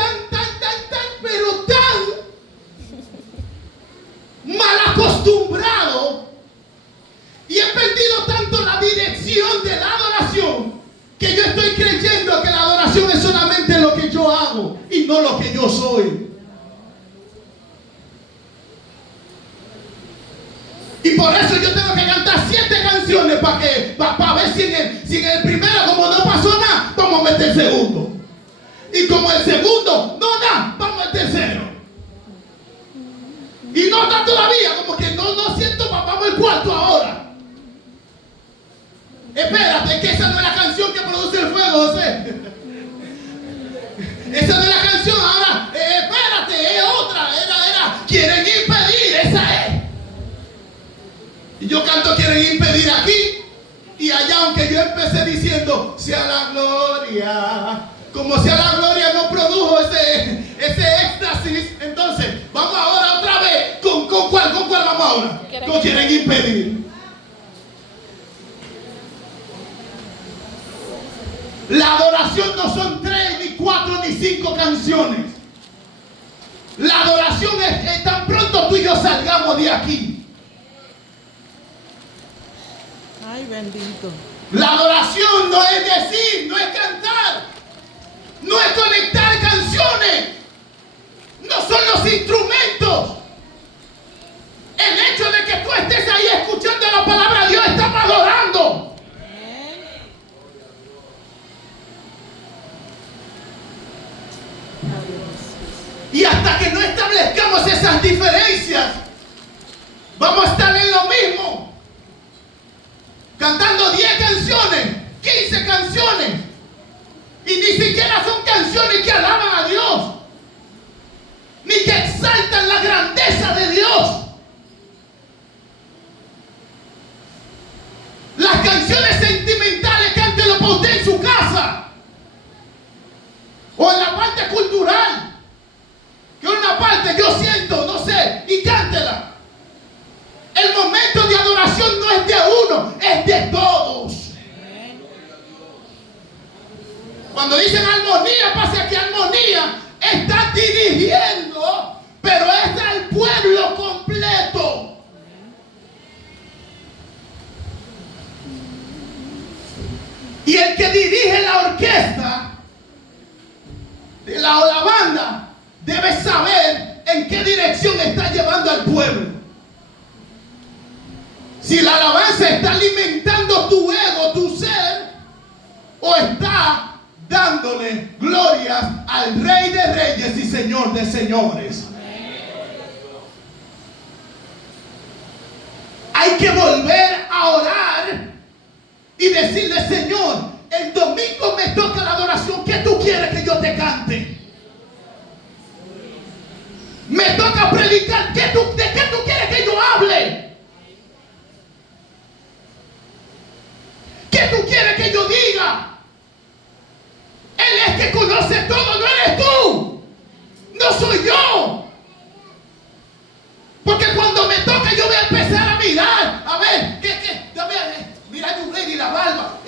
pero tan mal acostumbrado y he perdido tanto la dirección de la adoración que yo estoy creyendo que la adoración es solamente lo que yo hago y no lo que yo soy. Y por eso yo tengo que cantar 7 canciones para ver si en el primero, como no pasó nada, vamos a meter el segundo. Y como el segundo no da, vamos al tercero. Y no está todavía, como que no siento, vamos al cuarto ahora. Espérate, que esa no es la canción que produce el fuego, José. Esa no es la canción, ahora, espérate, es otra, era, quieren impedir, esa es. Y yo canto quieren impedir aquí y allá, aunque yo empecé diciendo, sea la gloria. Como sea la gloria no produjo ese éxtasis, entonces, vamos ahora otra vez, ¿con cuál vamos ahora? ¿Con quieren impedir? La adoración no son 3, ni 4, ni 5 canciones. La adoración es tan pronto tú y yo salgamos de aquí. Ay, bendito. La adoración no es decir, no es cantar, no es conectar canciones, no son los instrumentos. El hecho de que tú estés ahí escuchando la palabra de Dios, estamos adorando. Y hasta que no establezcamos esas diferencias, vamos a estar en lo mismo. Cantando 10 canciones, 15 canciones. Y ni siquiera son canciones que alaban a Dios, ni que exaltan la grandeza de Dios. Las canciones sentimentales, cántelo para usted en su casa. O en la parte cultural. Que una parte yo siento, no sé, y cántela. El momento de adoración no es de uno, es de todos. Cuando dicen armonía, pasa que armonía está dirigiendo, pero es al pueblo completo. Y el que dirige la orquesta de la banda debe saber en qué dirección está llevando al pueblo. Si la alabanza está alimentando tu ego, tu ser, o está dándole glorias al Rey de Reyes y Señor de Señores. Hay que volver a orar y decirle, Señor, el domingo me toca la adoración. ¿Qué tú quieres que yo te cante? Me toca predicar. ¿De qué tú quieres que yo hable? ¿Qué tú quieres que yo diga? Él es que conoce todo, no eres tú. No soy yo. Porque cuando me toca yo voy a empezar a mirar. A ver, mira a y la barba.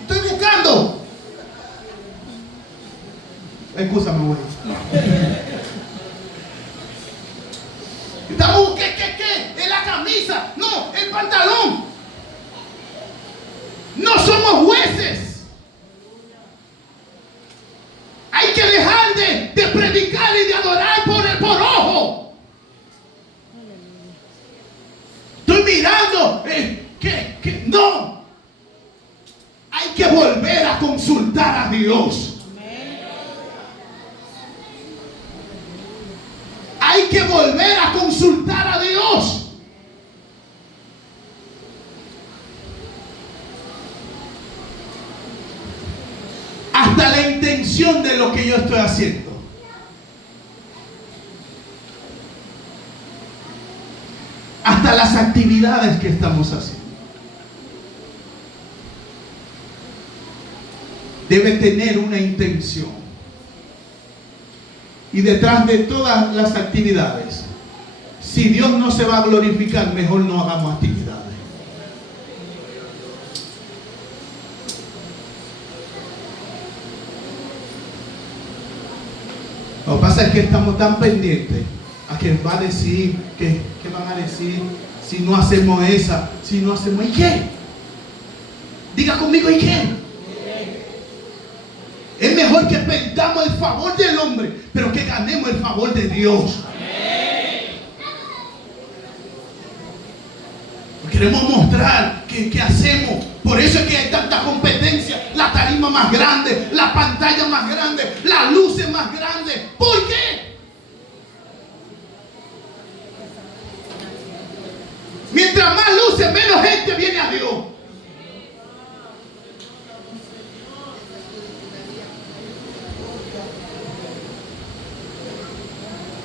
Estoy buscando. Excúsame, güey. Estamos, ¿qué? En la camisa. No, el pantalón. No somos jueces. Hay que dejar de predicar y de adorar por ojo. Estoy mirando. No. Hay que volver a consultar a Dios. Hay que volver a consultar a Dios. Hasta la intención de lo que yo estoy haciendo. Hasta las actividades que estamos haciendo. Debe tener una intención. Y detrás de todas las actividades, si Dios no se va a glorificar, mejor no hagamos actividades. Lo que pasa es que estamos tan pendientes a qué va a decir, qué van a decir, si no hacemos esa, si no hacemos, ¿y qué? Diga conmigo, ¿y qué? Es mejor que perdamos el favor del hombre, pero que ganemos el favor de Dios. Queremos mostrar que hacemos. Por eso es que hay tanta competencia. La tarima más grande, la pantalla más grande, las luces más grandes. ¿Por qué? Mientras más luces, menos gente viene a Dios.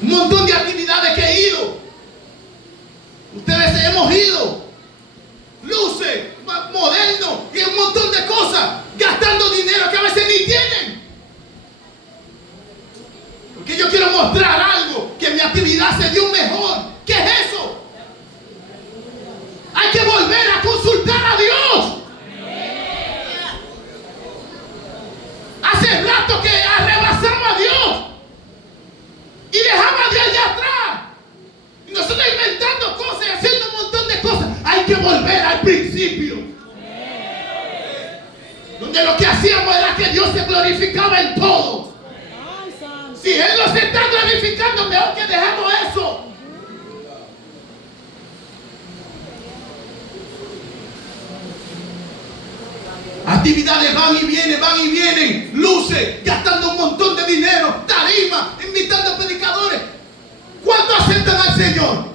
Un montón de actividades que he ido. Ustedes hemos ido. Luces, modernos y un montón de cosas. Gastando dinero que a veces ni tienen. Porque yo quiero mostrar algo. Que mi actividad se dio mejor. ¿Qué es eso? Hay que volver a consultar a Dios. Hace rato que arrebasamos a Dios. Y dejamos a Dios allá atrás. Y nosotros inventando cosas y haciendo un montón de cosas. Hay que volver al principio. Donde lo que hacíamos era que Dios se glorificaba en todo. Si Él nos está glorificando, mejor que dejemos eso. Actividades van y vienen, luces, gastando un montón de dinero, tarima, invitando a predicadores. ¿Cuántos aceptan al Señor?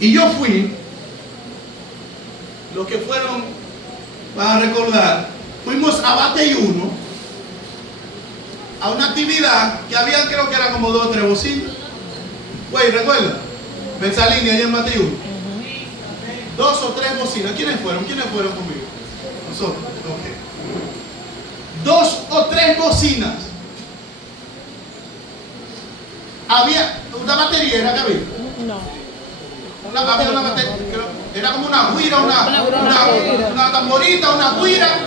Y yo fui, los que fueron, van a recordar, fuimos a Batey 1. A una actividad que había, creo que era como 2 o 3 bocinas. Güey, recuerda, Bensalini allá en Batey 1. 2 o 3 bocinas. ¿Quiénes fueron conmigo? Nosotros. Ok. 2 o 3 bocinas. Había una batería, ¿era que había? No. Había una batería, era como una guira, una tamborita, una guira,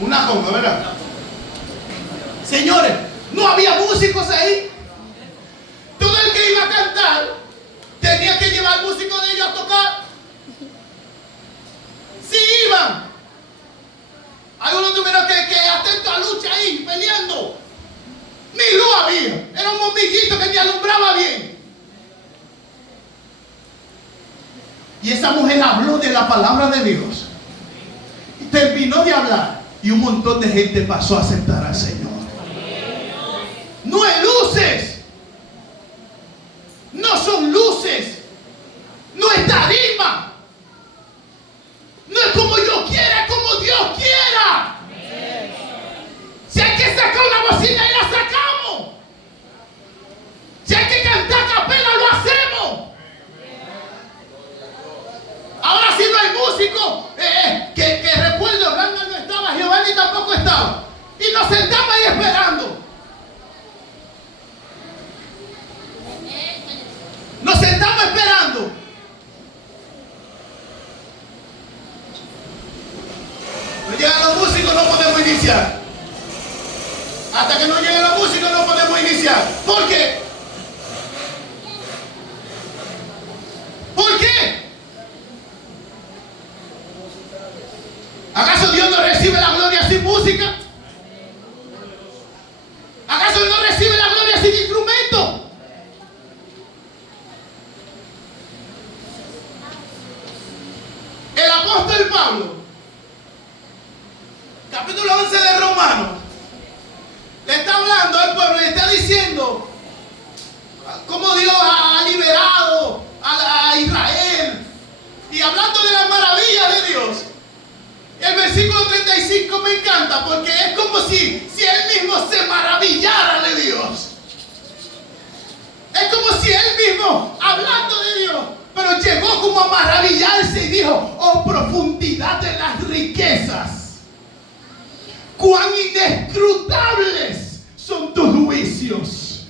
una conga, ¿verdad? Señores, no había músicos ahí. Todo el que iba a cantar tenía que llevar músicos de ellos a tocar. Sí iban. Algunos tuvieron que atento a lucha ahí, peleando. Ni luz había. Era un bombillito que ni alumbraba bien. Y esa mujer habló de la palabra de Dios. Y terminó de hablar. Y un montón de gente pasó a aceptar al Señor. No hay luces. No son luces. No es tarima. No es como yo quiera, es como Dios quiera. Si hay que sacar una bocina, ya la sacamos. Si hay que cantar a capela, lo hacemos. Ahora si no hay músico, que recuerdo, Randa no estaba, Giovanni tampoco estaba. Y nos sentamos ahí esperando. Nos sentamos esperando. No llegan los músicos, no podemos iniciar. Hasta que no lleguen los músicos, no podemos iniciar. ¿Por qué? ¿Por qué? ¿Acaso Dios no recibe la gloria sin música? ¿Acaso no recibe la gloria sin instrumento? El apóstol Pablo, capítulo 11 de Romanos, le está hablando al pueblo, le está diciendo cómo Dios ha liberado a Israel y hablando de las maravillas de Dios. El versículo 35 me encanta porque es como si él mismo se maravillara de Dios. Es como si él mismo, hablando de Dios, pero llegó como a maravillarse y dijo: oh profundidad de las riquezas, cuán inescrutables son tus juicios,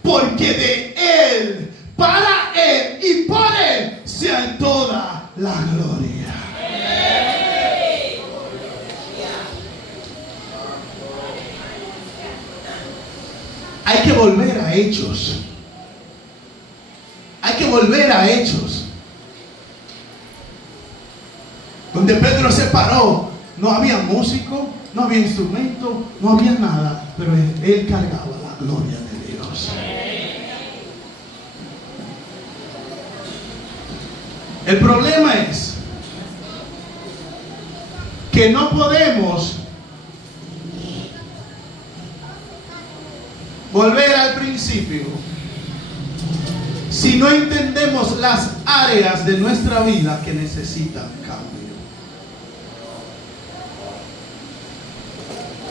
porque de Él, para Él y por Él sea toda la gloria. Hay que volver a Hechos. Hay que volver a Hechos. Donde Pedro se paró. No había músico, no había instrumento, no había nada. Pero él cargaba la gloria de Dios. El problema es que no podemos Volver al principio. Si no entendemos las áreas de nuestra vida que necesitan cambio.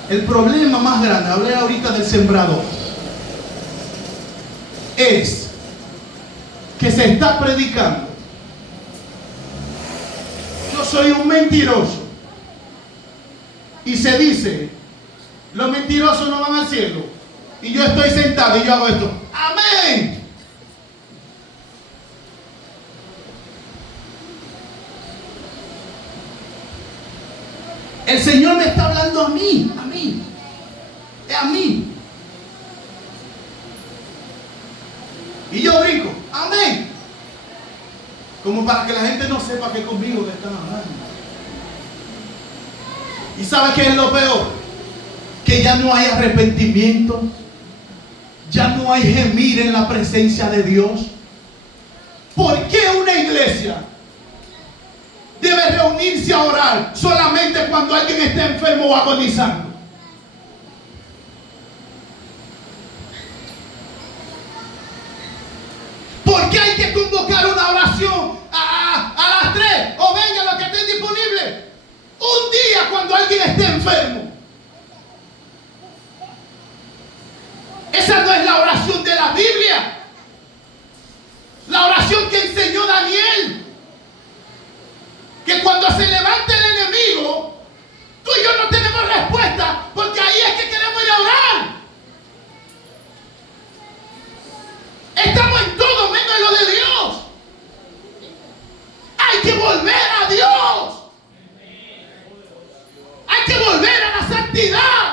El problema más grande, hablé ahorita del sembrador, es que se está predicando: yo soy un mentiroso. Y se dice: los mentirosos no van al cielo. Y yo estoy sentado y yo hago esto. ¡Amén! El Señor me está hablando a mí. Es a mí. Y yo brinco. ¡Amén! Como para que la gente no sepa que conmigo le están hablando. ¿Y sabe qué es lo peor? Que ya no hay arrepentimiento. Ya no hay gemir en la presencia de Dios. ¿Por qué una iglesia debe reunirse a orar solamente cuando alguien está enfermo o agonizando? ¿Por qué hay que convocar una oración a las 3? O venga los que estén disponibles un día cuando alguien esté enfermo. Esa no es la oración de la Biblia. La oración que enseñó Daniel. Que cuando se levante el enemigo, tú y yo no tenemos respuesta, porque ahí es que queremos ir a orar. Estamos en todo menos en lo de Dios. Hay que volver a Dios. Hay que volver a la santidad.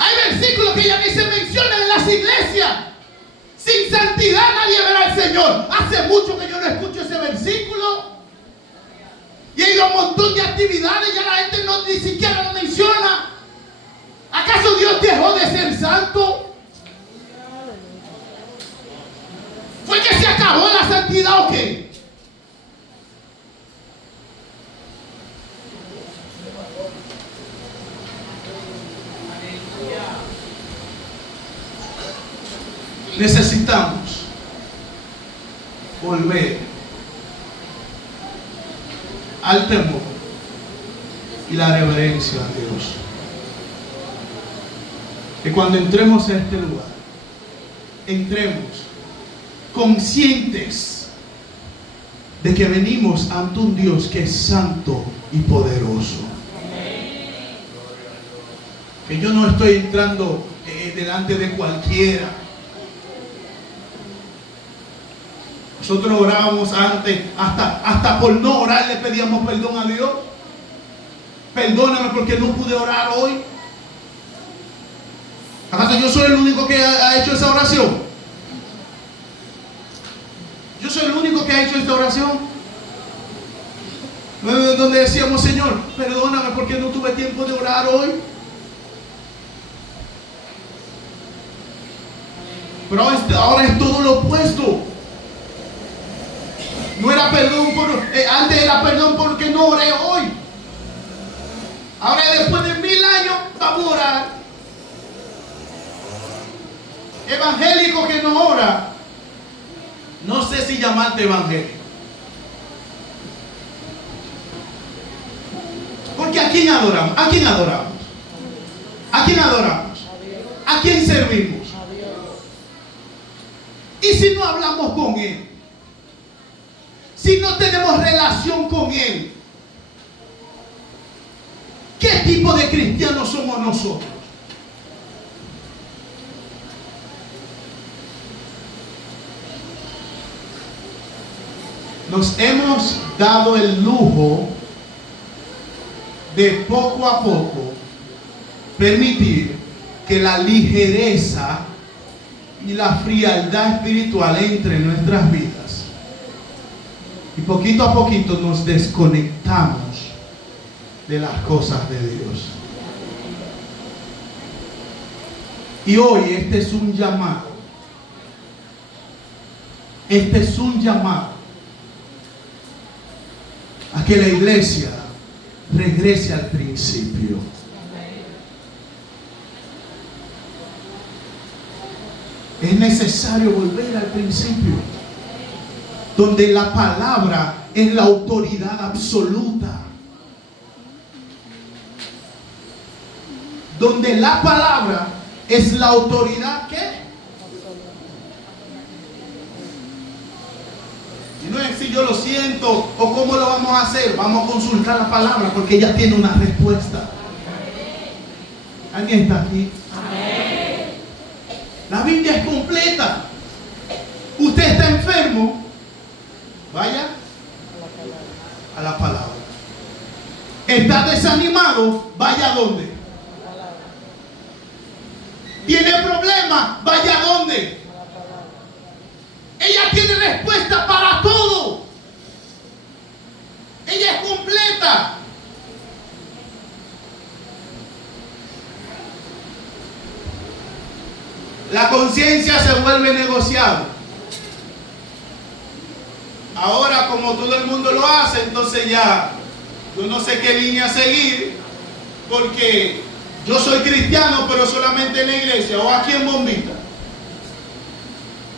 Hay versículos que ya ni se mencionan en las iglesias. Sin santidad nadie verá al Señor. Hace mucho que yo no escucho ese versículo. Y hay un montón de actividades, ya la gente ni siquiera lo menciona. ¿Acaso Dios dejó de ser santo? ¿Fue que se acabó la santidad o qué? Necesitamos volver al temor y la reverencia a Dios. Que cuando entremos a este lugar, entremos conscientes de que venimos ante un Dios que es santo y poderoso. Que yo no estoy entrando delante de cualquiera. Nosotros orábamos antes, hasta por no orar le pedíamos perdón a Dios. Perdóname porque no pude orar hoy. ¿Acaso yo soy el único que ha hecho esa oración? Yo soy el único que ha hecho esta oración. Donde decíamos: Señor, perdóname porque no tuve tiempo de orar hoy. Pero ahora es todo lo opuesto. No era perdón antes era perdón porque no oré hoy. Ahora después de 1000 años vamos a orar. Evangélico que no ora. No sé si llamarte evangélico. Porque ¿a quién adoramos? ¿A quién adoramos? ¿A quién adoramos? ¿A quién servimos? ¿Y si no hablamos con Él? Si no tenemos relación con Él, ¿qué tipo de cristianos somos nosotros? Nos hemos dado el lujo de poco a poco permitir que la ligereza y la frialdad espiritual entre en nuestras vidas. Y poquito a poquito nos desconectamos de las cosas de Dios. Y hoy este es un llamado. Este es un llamado a que la iglesia regrese al principio. Es necesario volver al principio, donde la palabra es la autoridad absoluta. Donde la palabra es la autoridad, ¿qué? Y no es si yo lo siento o cómo lo vamos a hacer. Vamos a consultar la palabra porque ella tiene una respuesta. ¿Alguien está aquí? La Biblia es completa. Usted está enfermo, vaya a la palabra. Está desanimado, vaya a dónde. Tiene problemas, vaya a dónde. Ella tiene respuesta para todo. Ella es completa. La conciencia se vuelve negociable. Ahora, como todo el mundo lo hace, entonces ya yo no sé qué línea seguir, porque yo soy cristiano, pero solamente en la iglesia o aquí en Bombita.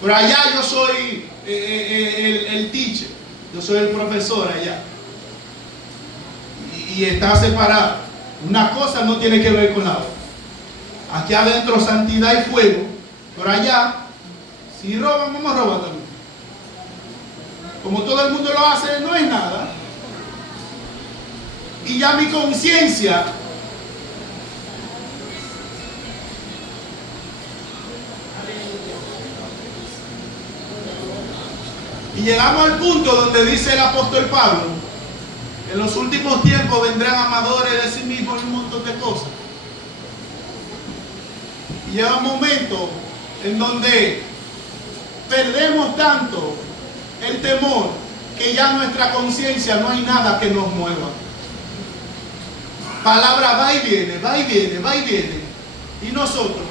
Por allá yo soy el teacher, yo soy el profesor allá. Y está separado. Una cosa no tiene que ver con la otra. Aquí adentro santidad y fuego. Por allá, si roban, vamos a robar también. Como todo el mundo lo hace, no es nada. Y ya mi conciencia y llegamos al punto donde dice el apóstol Pablo: en los últimos tiempos vendrán amadores de sí mismos y un montón de cosas. Y llega un momento en donde perdemos tanto el temor que ya nuestra conciencia no hay nada que nos mueva. Palabra va y viene, va y viene, va y viene. Y nosotros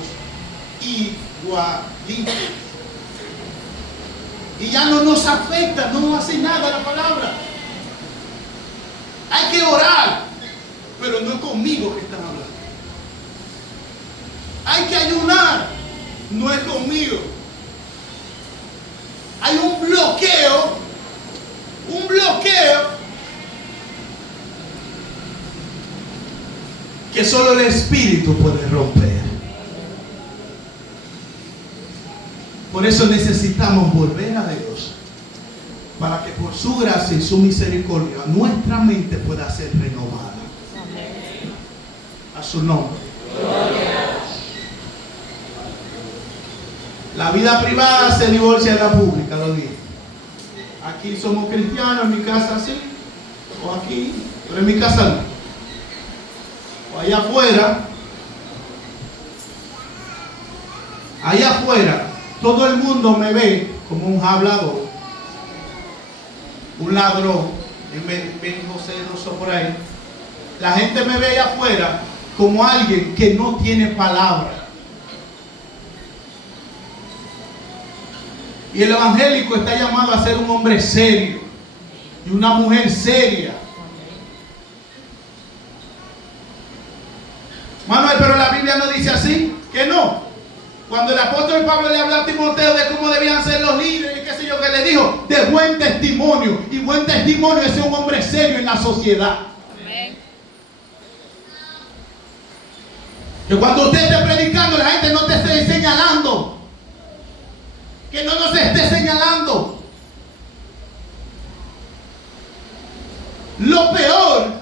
igualitos. Y ya no nos afecta, no nos hace nada la palabra. Hay que orar, pero no es conmigo que están hablando. Hay que ayunar, no es conmigo. Hay un bloqueo que solo el Espíritu puede romper. Por eso necesitamos volver a Dios, para que por su gracia y su misericordia nuestra mente pueda ser renovada. Amén. A su nombre. La vida privada se divorcia de la pública, lo dije. Aquí somos cristianos, en mi casa sí, o aquí, pero en mi casa no. O allá afuera, todo el mundo me ve como un hablador, un ladrón. Ven José Rosso por ahí. La gente me ve allá afuera como alguien que no tiene palabra. Y el evangélico está llamado a ser un hombre serio y una mujer seria. Manuel, pero la Biblia no dice así, que no. Cuando el apóstol Pablo le habló a Timoteo de cómo debían ser los líderes, qué sé yo, que le dijo, de buen testimonio. Y buen testimonio es ser un hombre serio en la sociedad. Amén. Que cuando usted esté predicando, la gente no te esté señalando. Que no nos esté señalando. Lo peor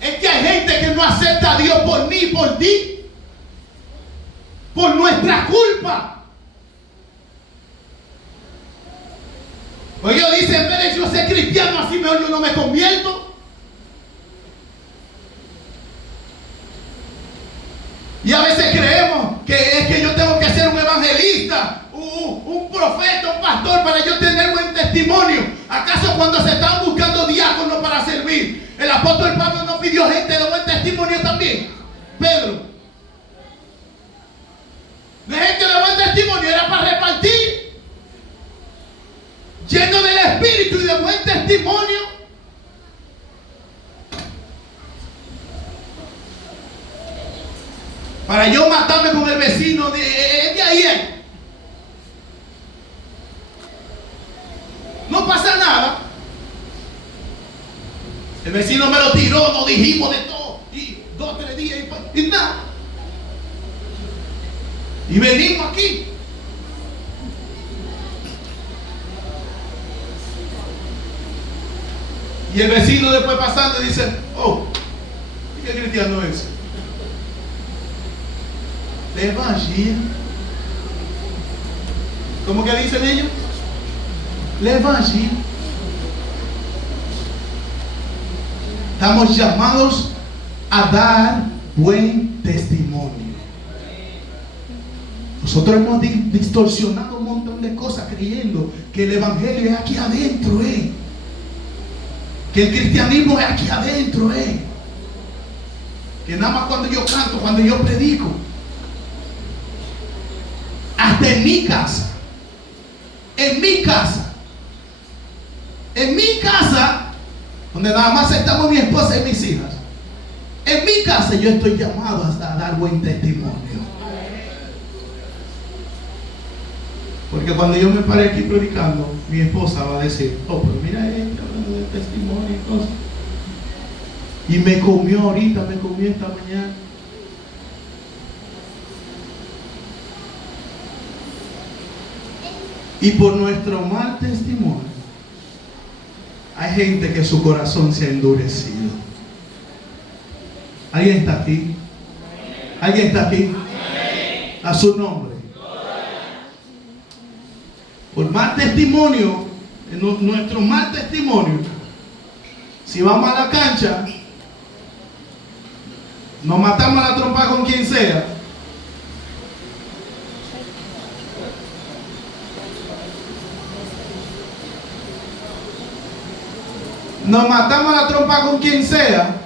es que hay gente que no acepta a Dios por mí, por ti, por nuestra culpa. Pues ellos dicen, en vez de yo ser cristiano, así mejor yo no me convierto. Y a veces creemos que es que yo tengo que ser un evangelista, un profeta, un pastor para yo tener buen testimonio. ¿Acaso cuando se están buscando diáconos para servir, el apóstol Pablo no pidió gente de buen testimonio también? Pedro. De gente de buen testimonio era para repartir, lleno del Espíritu y de buen testimonio. Para yo matarme con el vecino, El vecino me lo tiró, nos dijimos de todo. Y 2 o 3 días y nada. Y venimos aquí. Y el vecino después pasando dice, oh, ¿y qué cristiano es? L'Evangile. ¿Cómo que dicen ellos? L'Evangile. Estamos llamados a dar buen testimonio. Nosotros hemos distorsionado un montón de cosas creyendo que el evangelio es aquí adentro, que el cristianismo es aquí adentro, que nada más cuando yo canto, cuando yo predico. Hasta en mi casa, donde nada más estamos mi esposa y mis hijas, en mi casa yo estoy llamado hasta a dar buen testimonio. Porque cuando yo me pare aquí predicando, mi esposa va a decir, oh, pero mira hablando de testimonio y cosas. Y me comió ahorita, me comió esta mañana. Y por nuestro mal testimonio, hay gente que su corazón se ha endurecido. ¿Alguien está aquí? ¿Alguien está aquí? A su nombre. Por mal testimonio, nuestro mal testimonio, si vamos a la cancha, nos matamos a la trompa con quien sea. Nos matamos a la trompa con quien sea.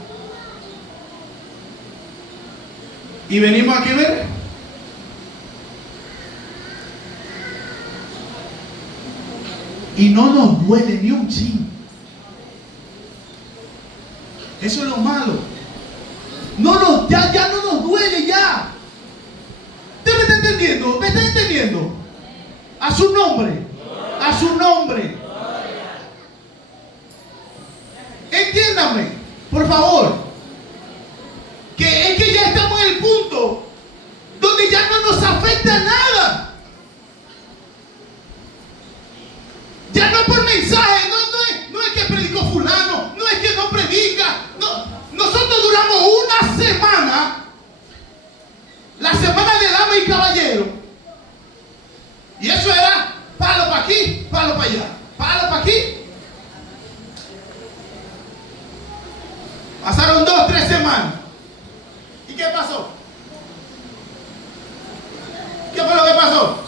Y venimos aquí a ver. Y no nos duele ni un chin. Eso es lo malo. Ya no nos duele ya. ¿Usted me está entendiendo? ¿Me está entendiendo? A su nombre. A su nombre. Entiéndame, por favor. Que es que ya estamos en el punto donde ya no nos afecta nada. Ya no es por mensaje, no es que predicó fulano, no es que no predica. No, nosotros duramos una semana, la semana de dama y caballero. Y eso era palo para aquí, palo para allá, palo para aquí. Pasaron 2 o 3 semanas. ¿Y qué pasó? ¿Qué fue lo que pasó?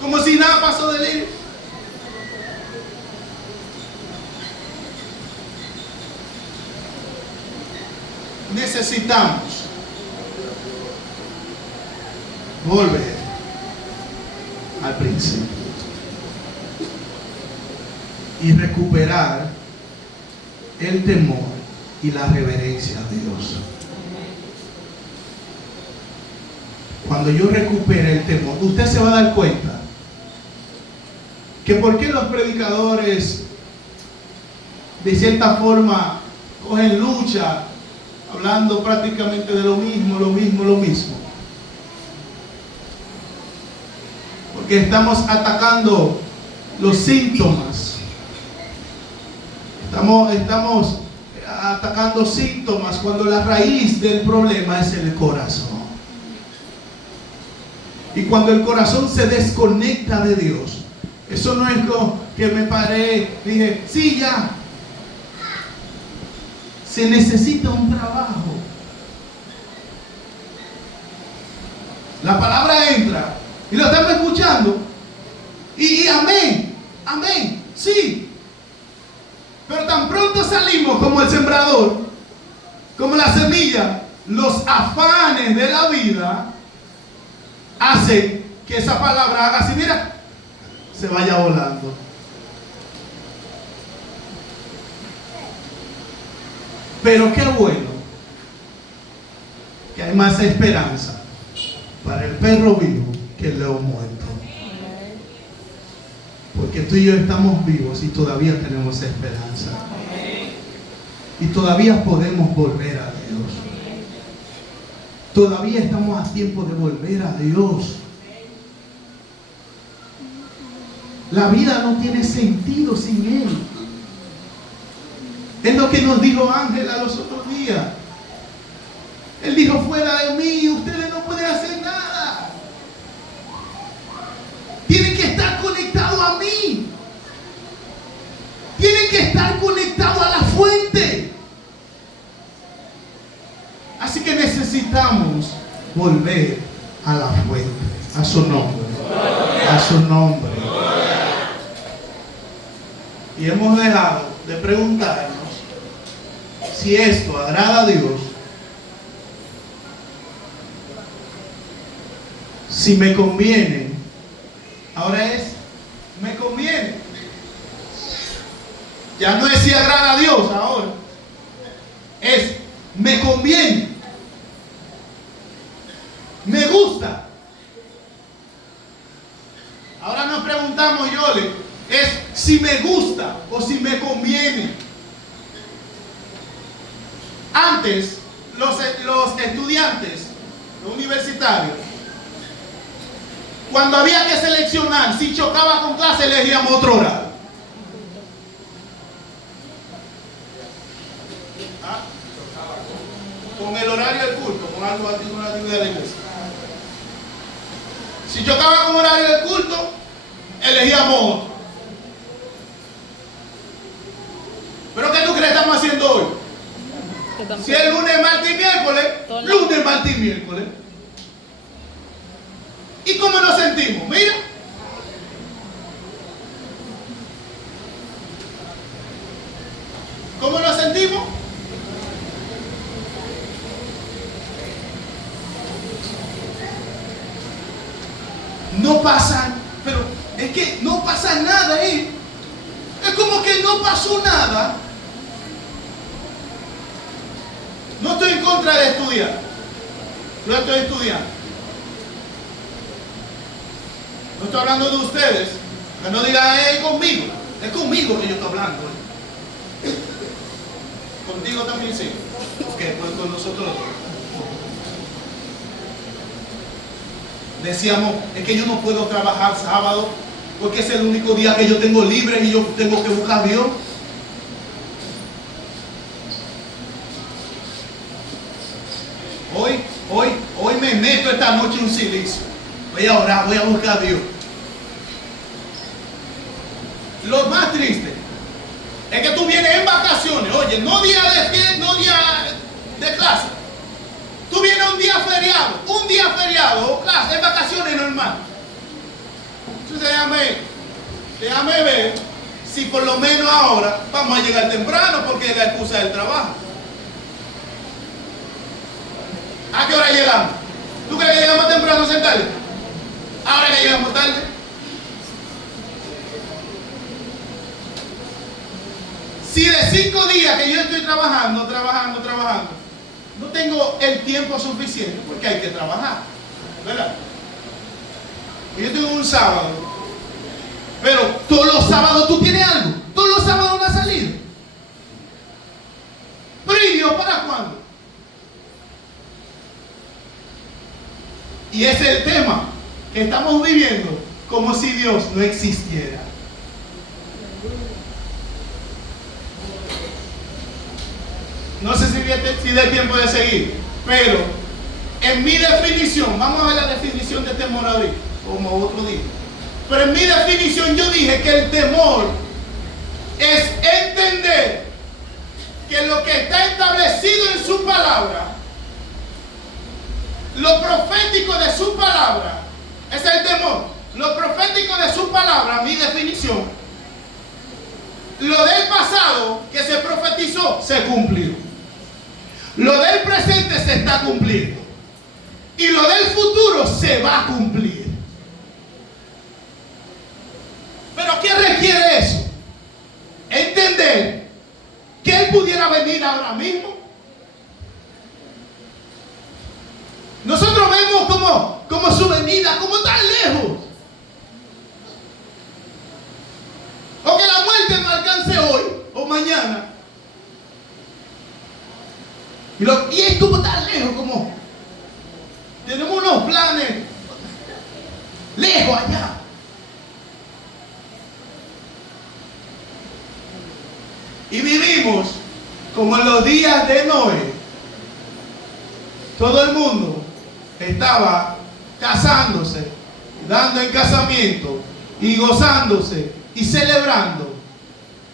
Como si nada pasó de él. Necesitamos volver al principio y recuperar el temor y la reverencia a Dios. Cuando yo recupere el temor, usted se va a dar cuenta que por qué los predicadores de cierta forma cogen lucha hablando prácticamente de lo mismo. Porque estamos atacando los síntomas. Estamos atacando síntomas cuando la raíz del problema es el corazón. Y cuando el corazón se desconecta de Dios, eso no es como que me paré, dije, sí, ya. Se necesita un trabajo. La palabra entra y lo estamos escuchando. Y amén, sí. Pero tan pronto salimos como el sembrador, como la semilla, los afanes de la vida hacen que esa palabra haga así, mira, se vaya volando. Pero qué bueno que hay más esperanza para el perro vivo que el león muerto. Porque tú y yo estamos vivos y todavía tenemos esperanza. Y todavía podemos volver a Dios. Todavía estamos a tiempo de volver a Dios. La vida no tiene sentido sin Él. Es lo que nos dijo Ángela los otros días. Él dijo, fuera de mí, ustedes no pueden hacer nada. Tienen que estar conectados a mí. Tienen que estar conectados a la fuente. Así que necesitamos volver a la fuente, a su nombre, a su nombre. Y hemos dejado de preguntarnos si esto agrada a Dios, si me conviene. Ahora es, me conviene. Ya no es si agrada a Dios ahora. Es, me conviene. Me gusta. Ahora nos preguntamos, Yole, es si me gusta o si me conviene. Antes, los estudiantes, los universitarios, cuando había que seleccionar si chocaba con clase, elegíamos otro horario. Con el horario del culto, con algo así, una actividad de la iglesia. Si chocaba con horario del culto, elegíamos otro. ¿Pero qué tú crees que estamos haciendo hoy? Si es lunes, martes y miércoles, lunes, martes y miércoles. ¿Y cómo nos sentimos? Mira. ¿Cómo nos sentimos? No pasa, pero es que no pasa nada ahí. Es como que no pasó nada. No estoy en contra de estudiar. Yo estoy estudiando. No estoy hablando de ustedes. Que no digan, es conmigo. Es conmigo que yo estoy hablando. Contigo también sí. Porque pues con nosotros. Decíamos, es que yo no puedo trabajar sábado porque es el único día que yo tengo libre y yo tengo que buscar a Dios. Hoy me meto esta noche en un silicio. Voy a orar, voy a buscar a Dios. Lo más triste es que tú vienes en vacaciones, oye, no día de fiesta, no día de clase. Tú vienes un día feriado, o clase, en vacaciones normal. Entonces déjame ver si por lo menos ahora vamos a llegar temprano porque es la excusa del trabajo. ¿A qué hora llegamos? ¿Tú crees que llegamos temprano a sentarle? Ahora que llegamos tarde. Si de 5 días que yo estoy trabajando, no tengo el tiempo suficiente porque hay que trabajar, ¿verdad? Yo tengo un sábado, pero todos los sábados tú tienes algo, todos los sábados una salida. Pero ¿y Dios para cuándo? Y ese es el tema que estamos viviendo como si Dios no existiera. No sé si dé tiempo de seguir, pero en mi definición, vamos a ver la definición de temor ahorita, como otro día. Pero en mi definición yo dije que el temor es entender que lo que está establecido en su palabra, lo profético de su palabra, es el temor. Lo profético de su palabra, mi definición, lo del pasado que se profetizó, se cumplió. Lo del presente se está cumpliendo. Y lo del futuro se va a cumplir. ¿Pero qué requiere eso? Entender que Él pudiera venir ahora mismo. Nosotros vemos como su venida, como tan lejos. mañana. Y es como tan lejos, como tenemos unos planes lejos allá. Y vivimos como en los días de Noé. Todo el mundo estaba casándose, dando en casamiento y gozándose y celebrando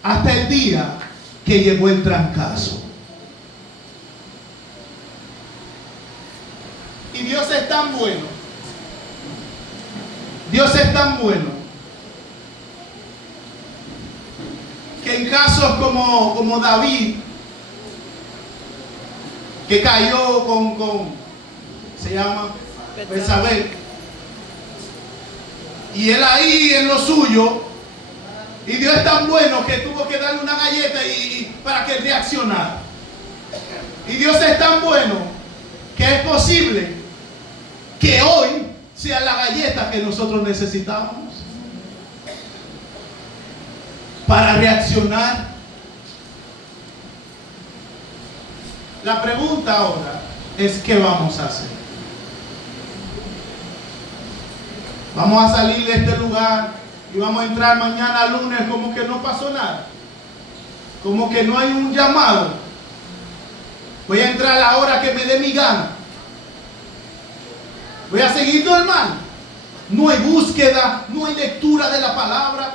hasta el día que llegó el trancazo. Y Dios es tan bueno. Dios es tan bueno que en casos como David, que cayó con se llama Betsabé, y él ahí en lo suyo, y Dios es tan bueno que tuvo que darle una galleta para que reaccionara. Y Dios es tan bueno que es posible que hoy sea la galleta que nosotros necesitamos para reaccionar. La pregunta ahora es: ¿qué vamos a hacer? Vamos a salir de este lugar y vamos a entrar mañana lunes como que no pasó nada, como que no hay un llamado. Voy a entrar a la hora que me dé mi gana. Voy a seguir normal. No hay búsqueda, no hay lectura de la palabra.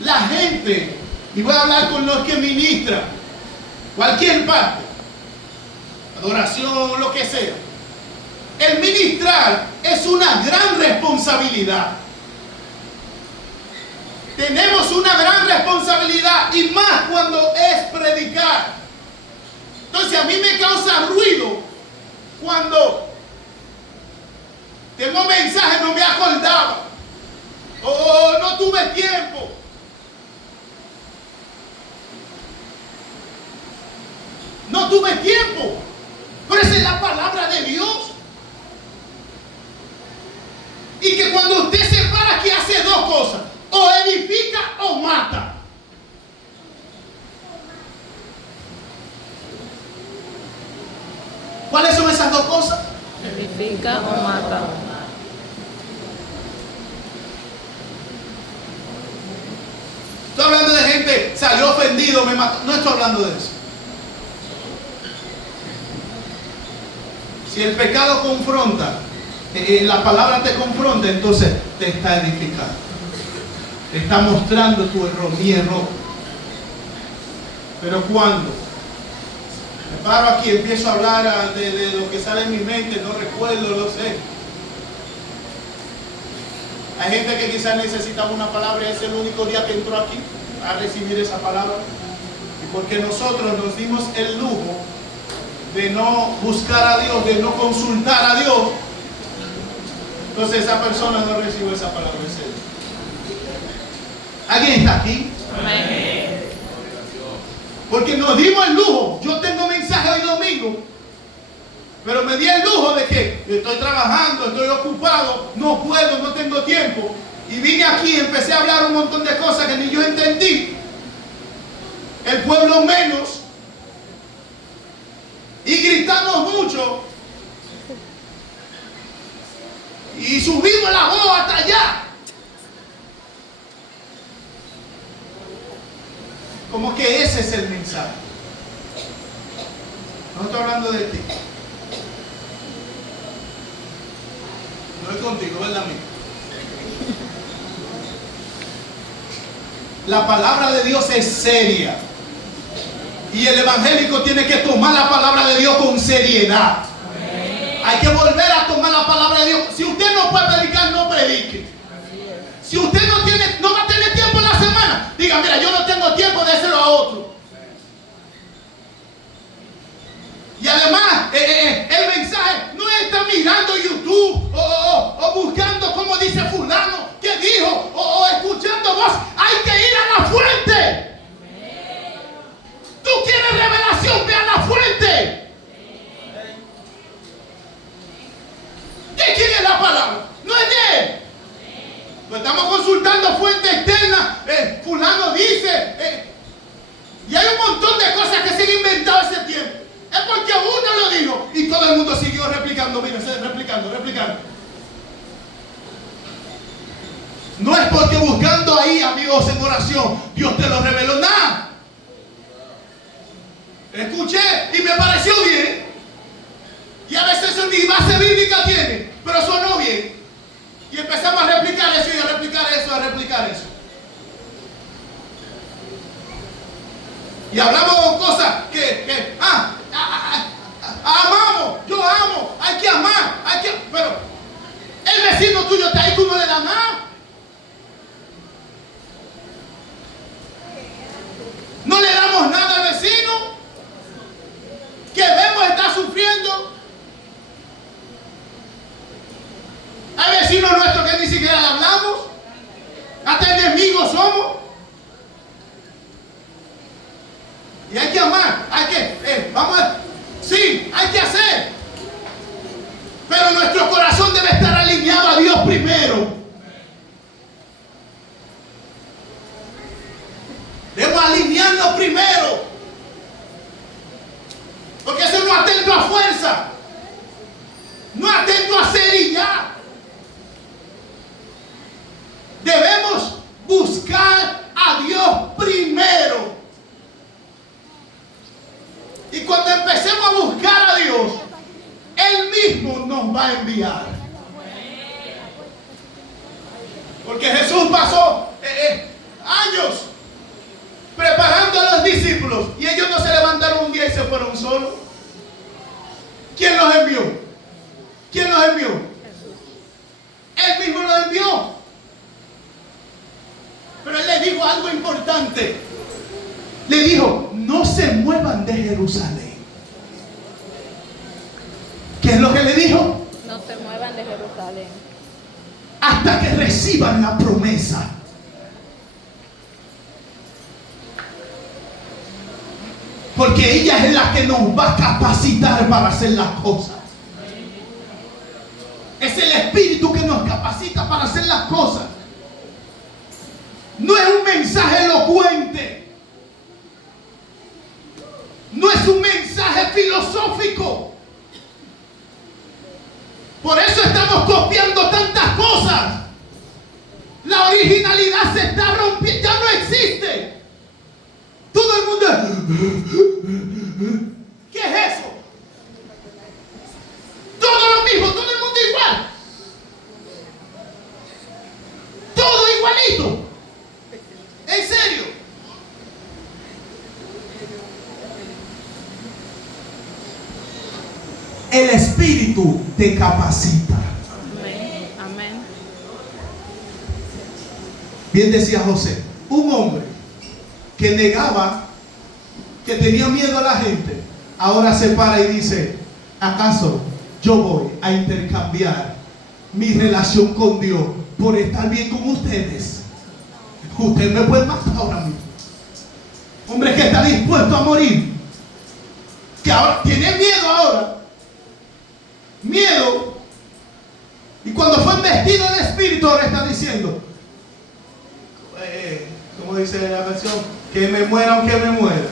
La gente, y voy a hablar con los que ministran, cualquier parte, adoración, lo que sea. El ministrar es una gran responsabilidad. Tenemos una gran responsabilidad, y más cuando es predicar. Entonces a mí me causa ruido cuando tengo mensajes, no me acordaba, o no tuve tiempo. No tuve tiempo. Pero esa es la palabra de Dios. Y que cuando usted se para aquí hace dos cosas: o edifica o mata. ¿Cuáles son esas dos cosas? Edifica o mata. Estoy hablando de gente, salió ofendido, me mató. No estoy hablando de eso. Si el pecado confronta, la palabra te confronta, entonces te está edificando. Te está mostrando tu error, mi error. Pero cuando me paro aquí, empiezo a hablar de lo que sale en mi mente, no recuerdo, lo sé. Hay gente que quizás necesitaba una palabra y es el único día que entró aquí a recibir esa palabra. Y porque nosotros nos dimos el lujo de no buscar a Dios, de no consultar a Dios, entonces esa persona no recibe esa palabra ese día. ¿Alguien está aquí? Amén. Porque nos dimos el lujo. Yo tengo mensaje hoy domingo, pero me di el lujo de que estoy trabajando, estoy ocupado, no puedo, no tengo tiempo. Y vine aquí y empecé a hablar un montón de cosas que ni yo entendí. El pueblo menos. Y gritamos mucho. Y subimos la voz hasta allá. Como que ese es el mensaje. No estoy hablando de ti. No es contigo, ¿verdad, amigo? La palabra de Dios es seria. Y el evangélico tiene que tomar la palabra de Dios con seriedad. Hay que volver a tomar la palabra de Dios. Si usted no puede predicar, no predique. Si usted no va a tener tiempo en la semana, diga: mira, yo no tengo tiempo de hacerlo a otro. Y además, el mensaje no está mirando YouTube o buscando como dice fulano, que dijo, o escuchando voz. Hay que ir a la fuente. Tú quieres revelación, ve a la fuente. ¿De quién es la palabra? No es de él. Lo estamos consultando mundo siguió replicando, mira, replicando. No es porque buscando ahí a Dios en oración, Dios te lo reveló, nada. Escuché y me pareció bien. Y a veces eso ni base bíblica tiene, pero sonó bien. Y empezamos a replicar eso y a replicar eso. Y hablamos cosas que amamos, yo amo, hay que amar, pero el vecino tuyo está ahí, tú no le das nada. No le damos nada al vecino que vemos está sufriendo. Hay vecinos nuestros que ni siquiera le hablamos, hasta enemigos somos. Y hay que amar, hay que hacer. Pero nuestro corazón debe estar alineado a Dios primero. Debemos alinearnos primero. Porque eso no atento a fuerza. No atento a hacer y ya. Debemos buscar a Dios primero. Y cuando empecemos a buscar a Dios, Él mismo nos va a enviar. Porque Jesús pasó años preparando a los discípulos y ellos no se levantaron un día y se fueron solos. ¿Quién los envió? Él mismo los envió. Pero Él les dijo algo importante. Le dijo, no se muevan de Jerusalén. ¿Qué es lo que le dijo? No se muevan de Jerusalén. Hasta que reciban la promesa. Porque ella es la que nos va a capacitar para hacer las cosas. Es el Espíritu que nos capacita para hacer las cosas. No es un mensaje elocuente. No es un mensaje filosófico. Por eso estamos copiando tantas cosas. La originalidad se está rompiendo, ya no existe. Todo el mundo, ¿qué es eso? Todo lo mismo, todo el mundo igual. Todo igualito. En serio. El Espíritu te capacita. Amén. Amén. Bien decía José, un hombre que negaba, que tenía miedo a la gente, ahora se para y dice, ¿acaso yo voy a intercambiar mi relación con Dios por estar bien con ustedes? Usted me puede matar ahora mismo. Hombre que está dispuesto a morir, que ahora tiene miedo ahora. Miedo. Y cuando fue investido el Espíritu ahora está diciendo, como dice la versión, que me muera aunque me muera.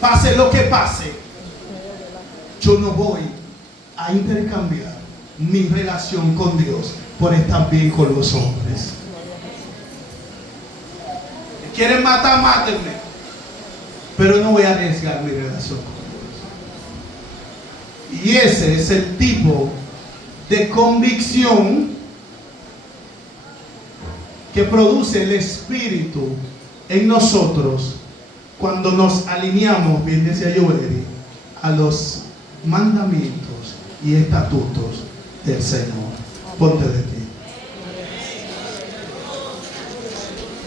Pase lo que pase, yo no voy a intercambiar mi relación con Dios por estar bien con los hombres. ¿Me quieren matar? Mátenme. Pero no voy a arriesgar mi relación con Dios. Y ese es el tipo de convicción que produce el Espíritu en nosotros cuando nos alineamos, bien decía Joel, a los mandamientos y estatutos del Señor. Ponte de pie.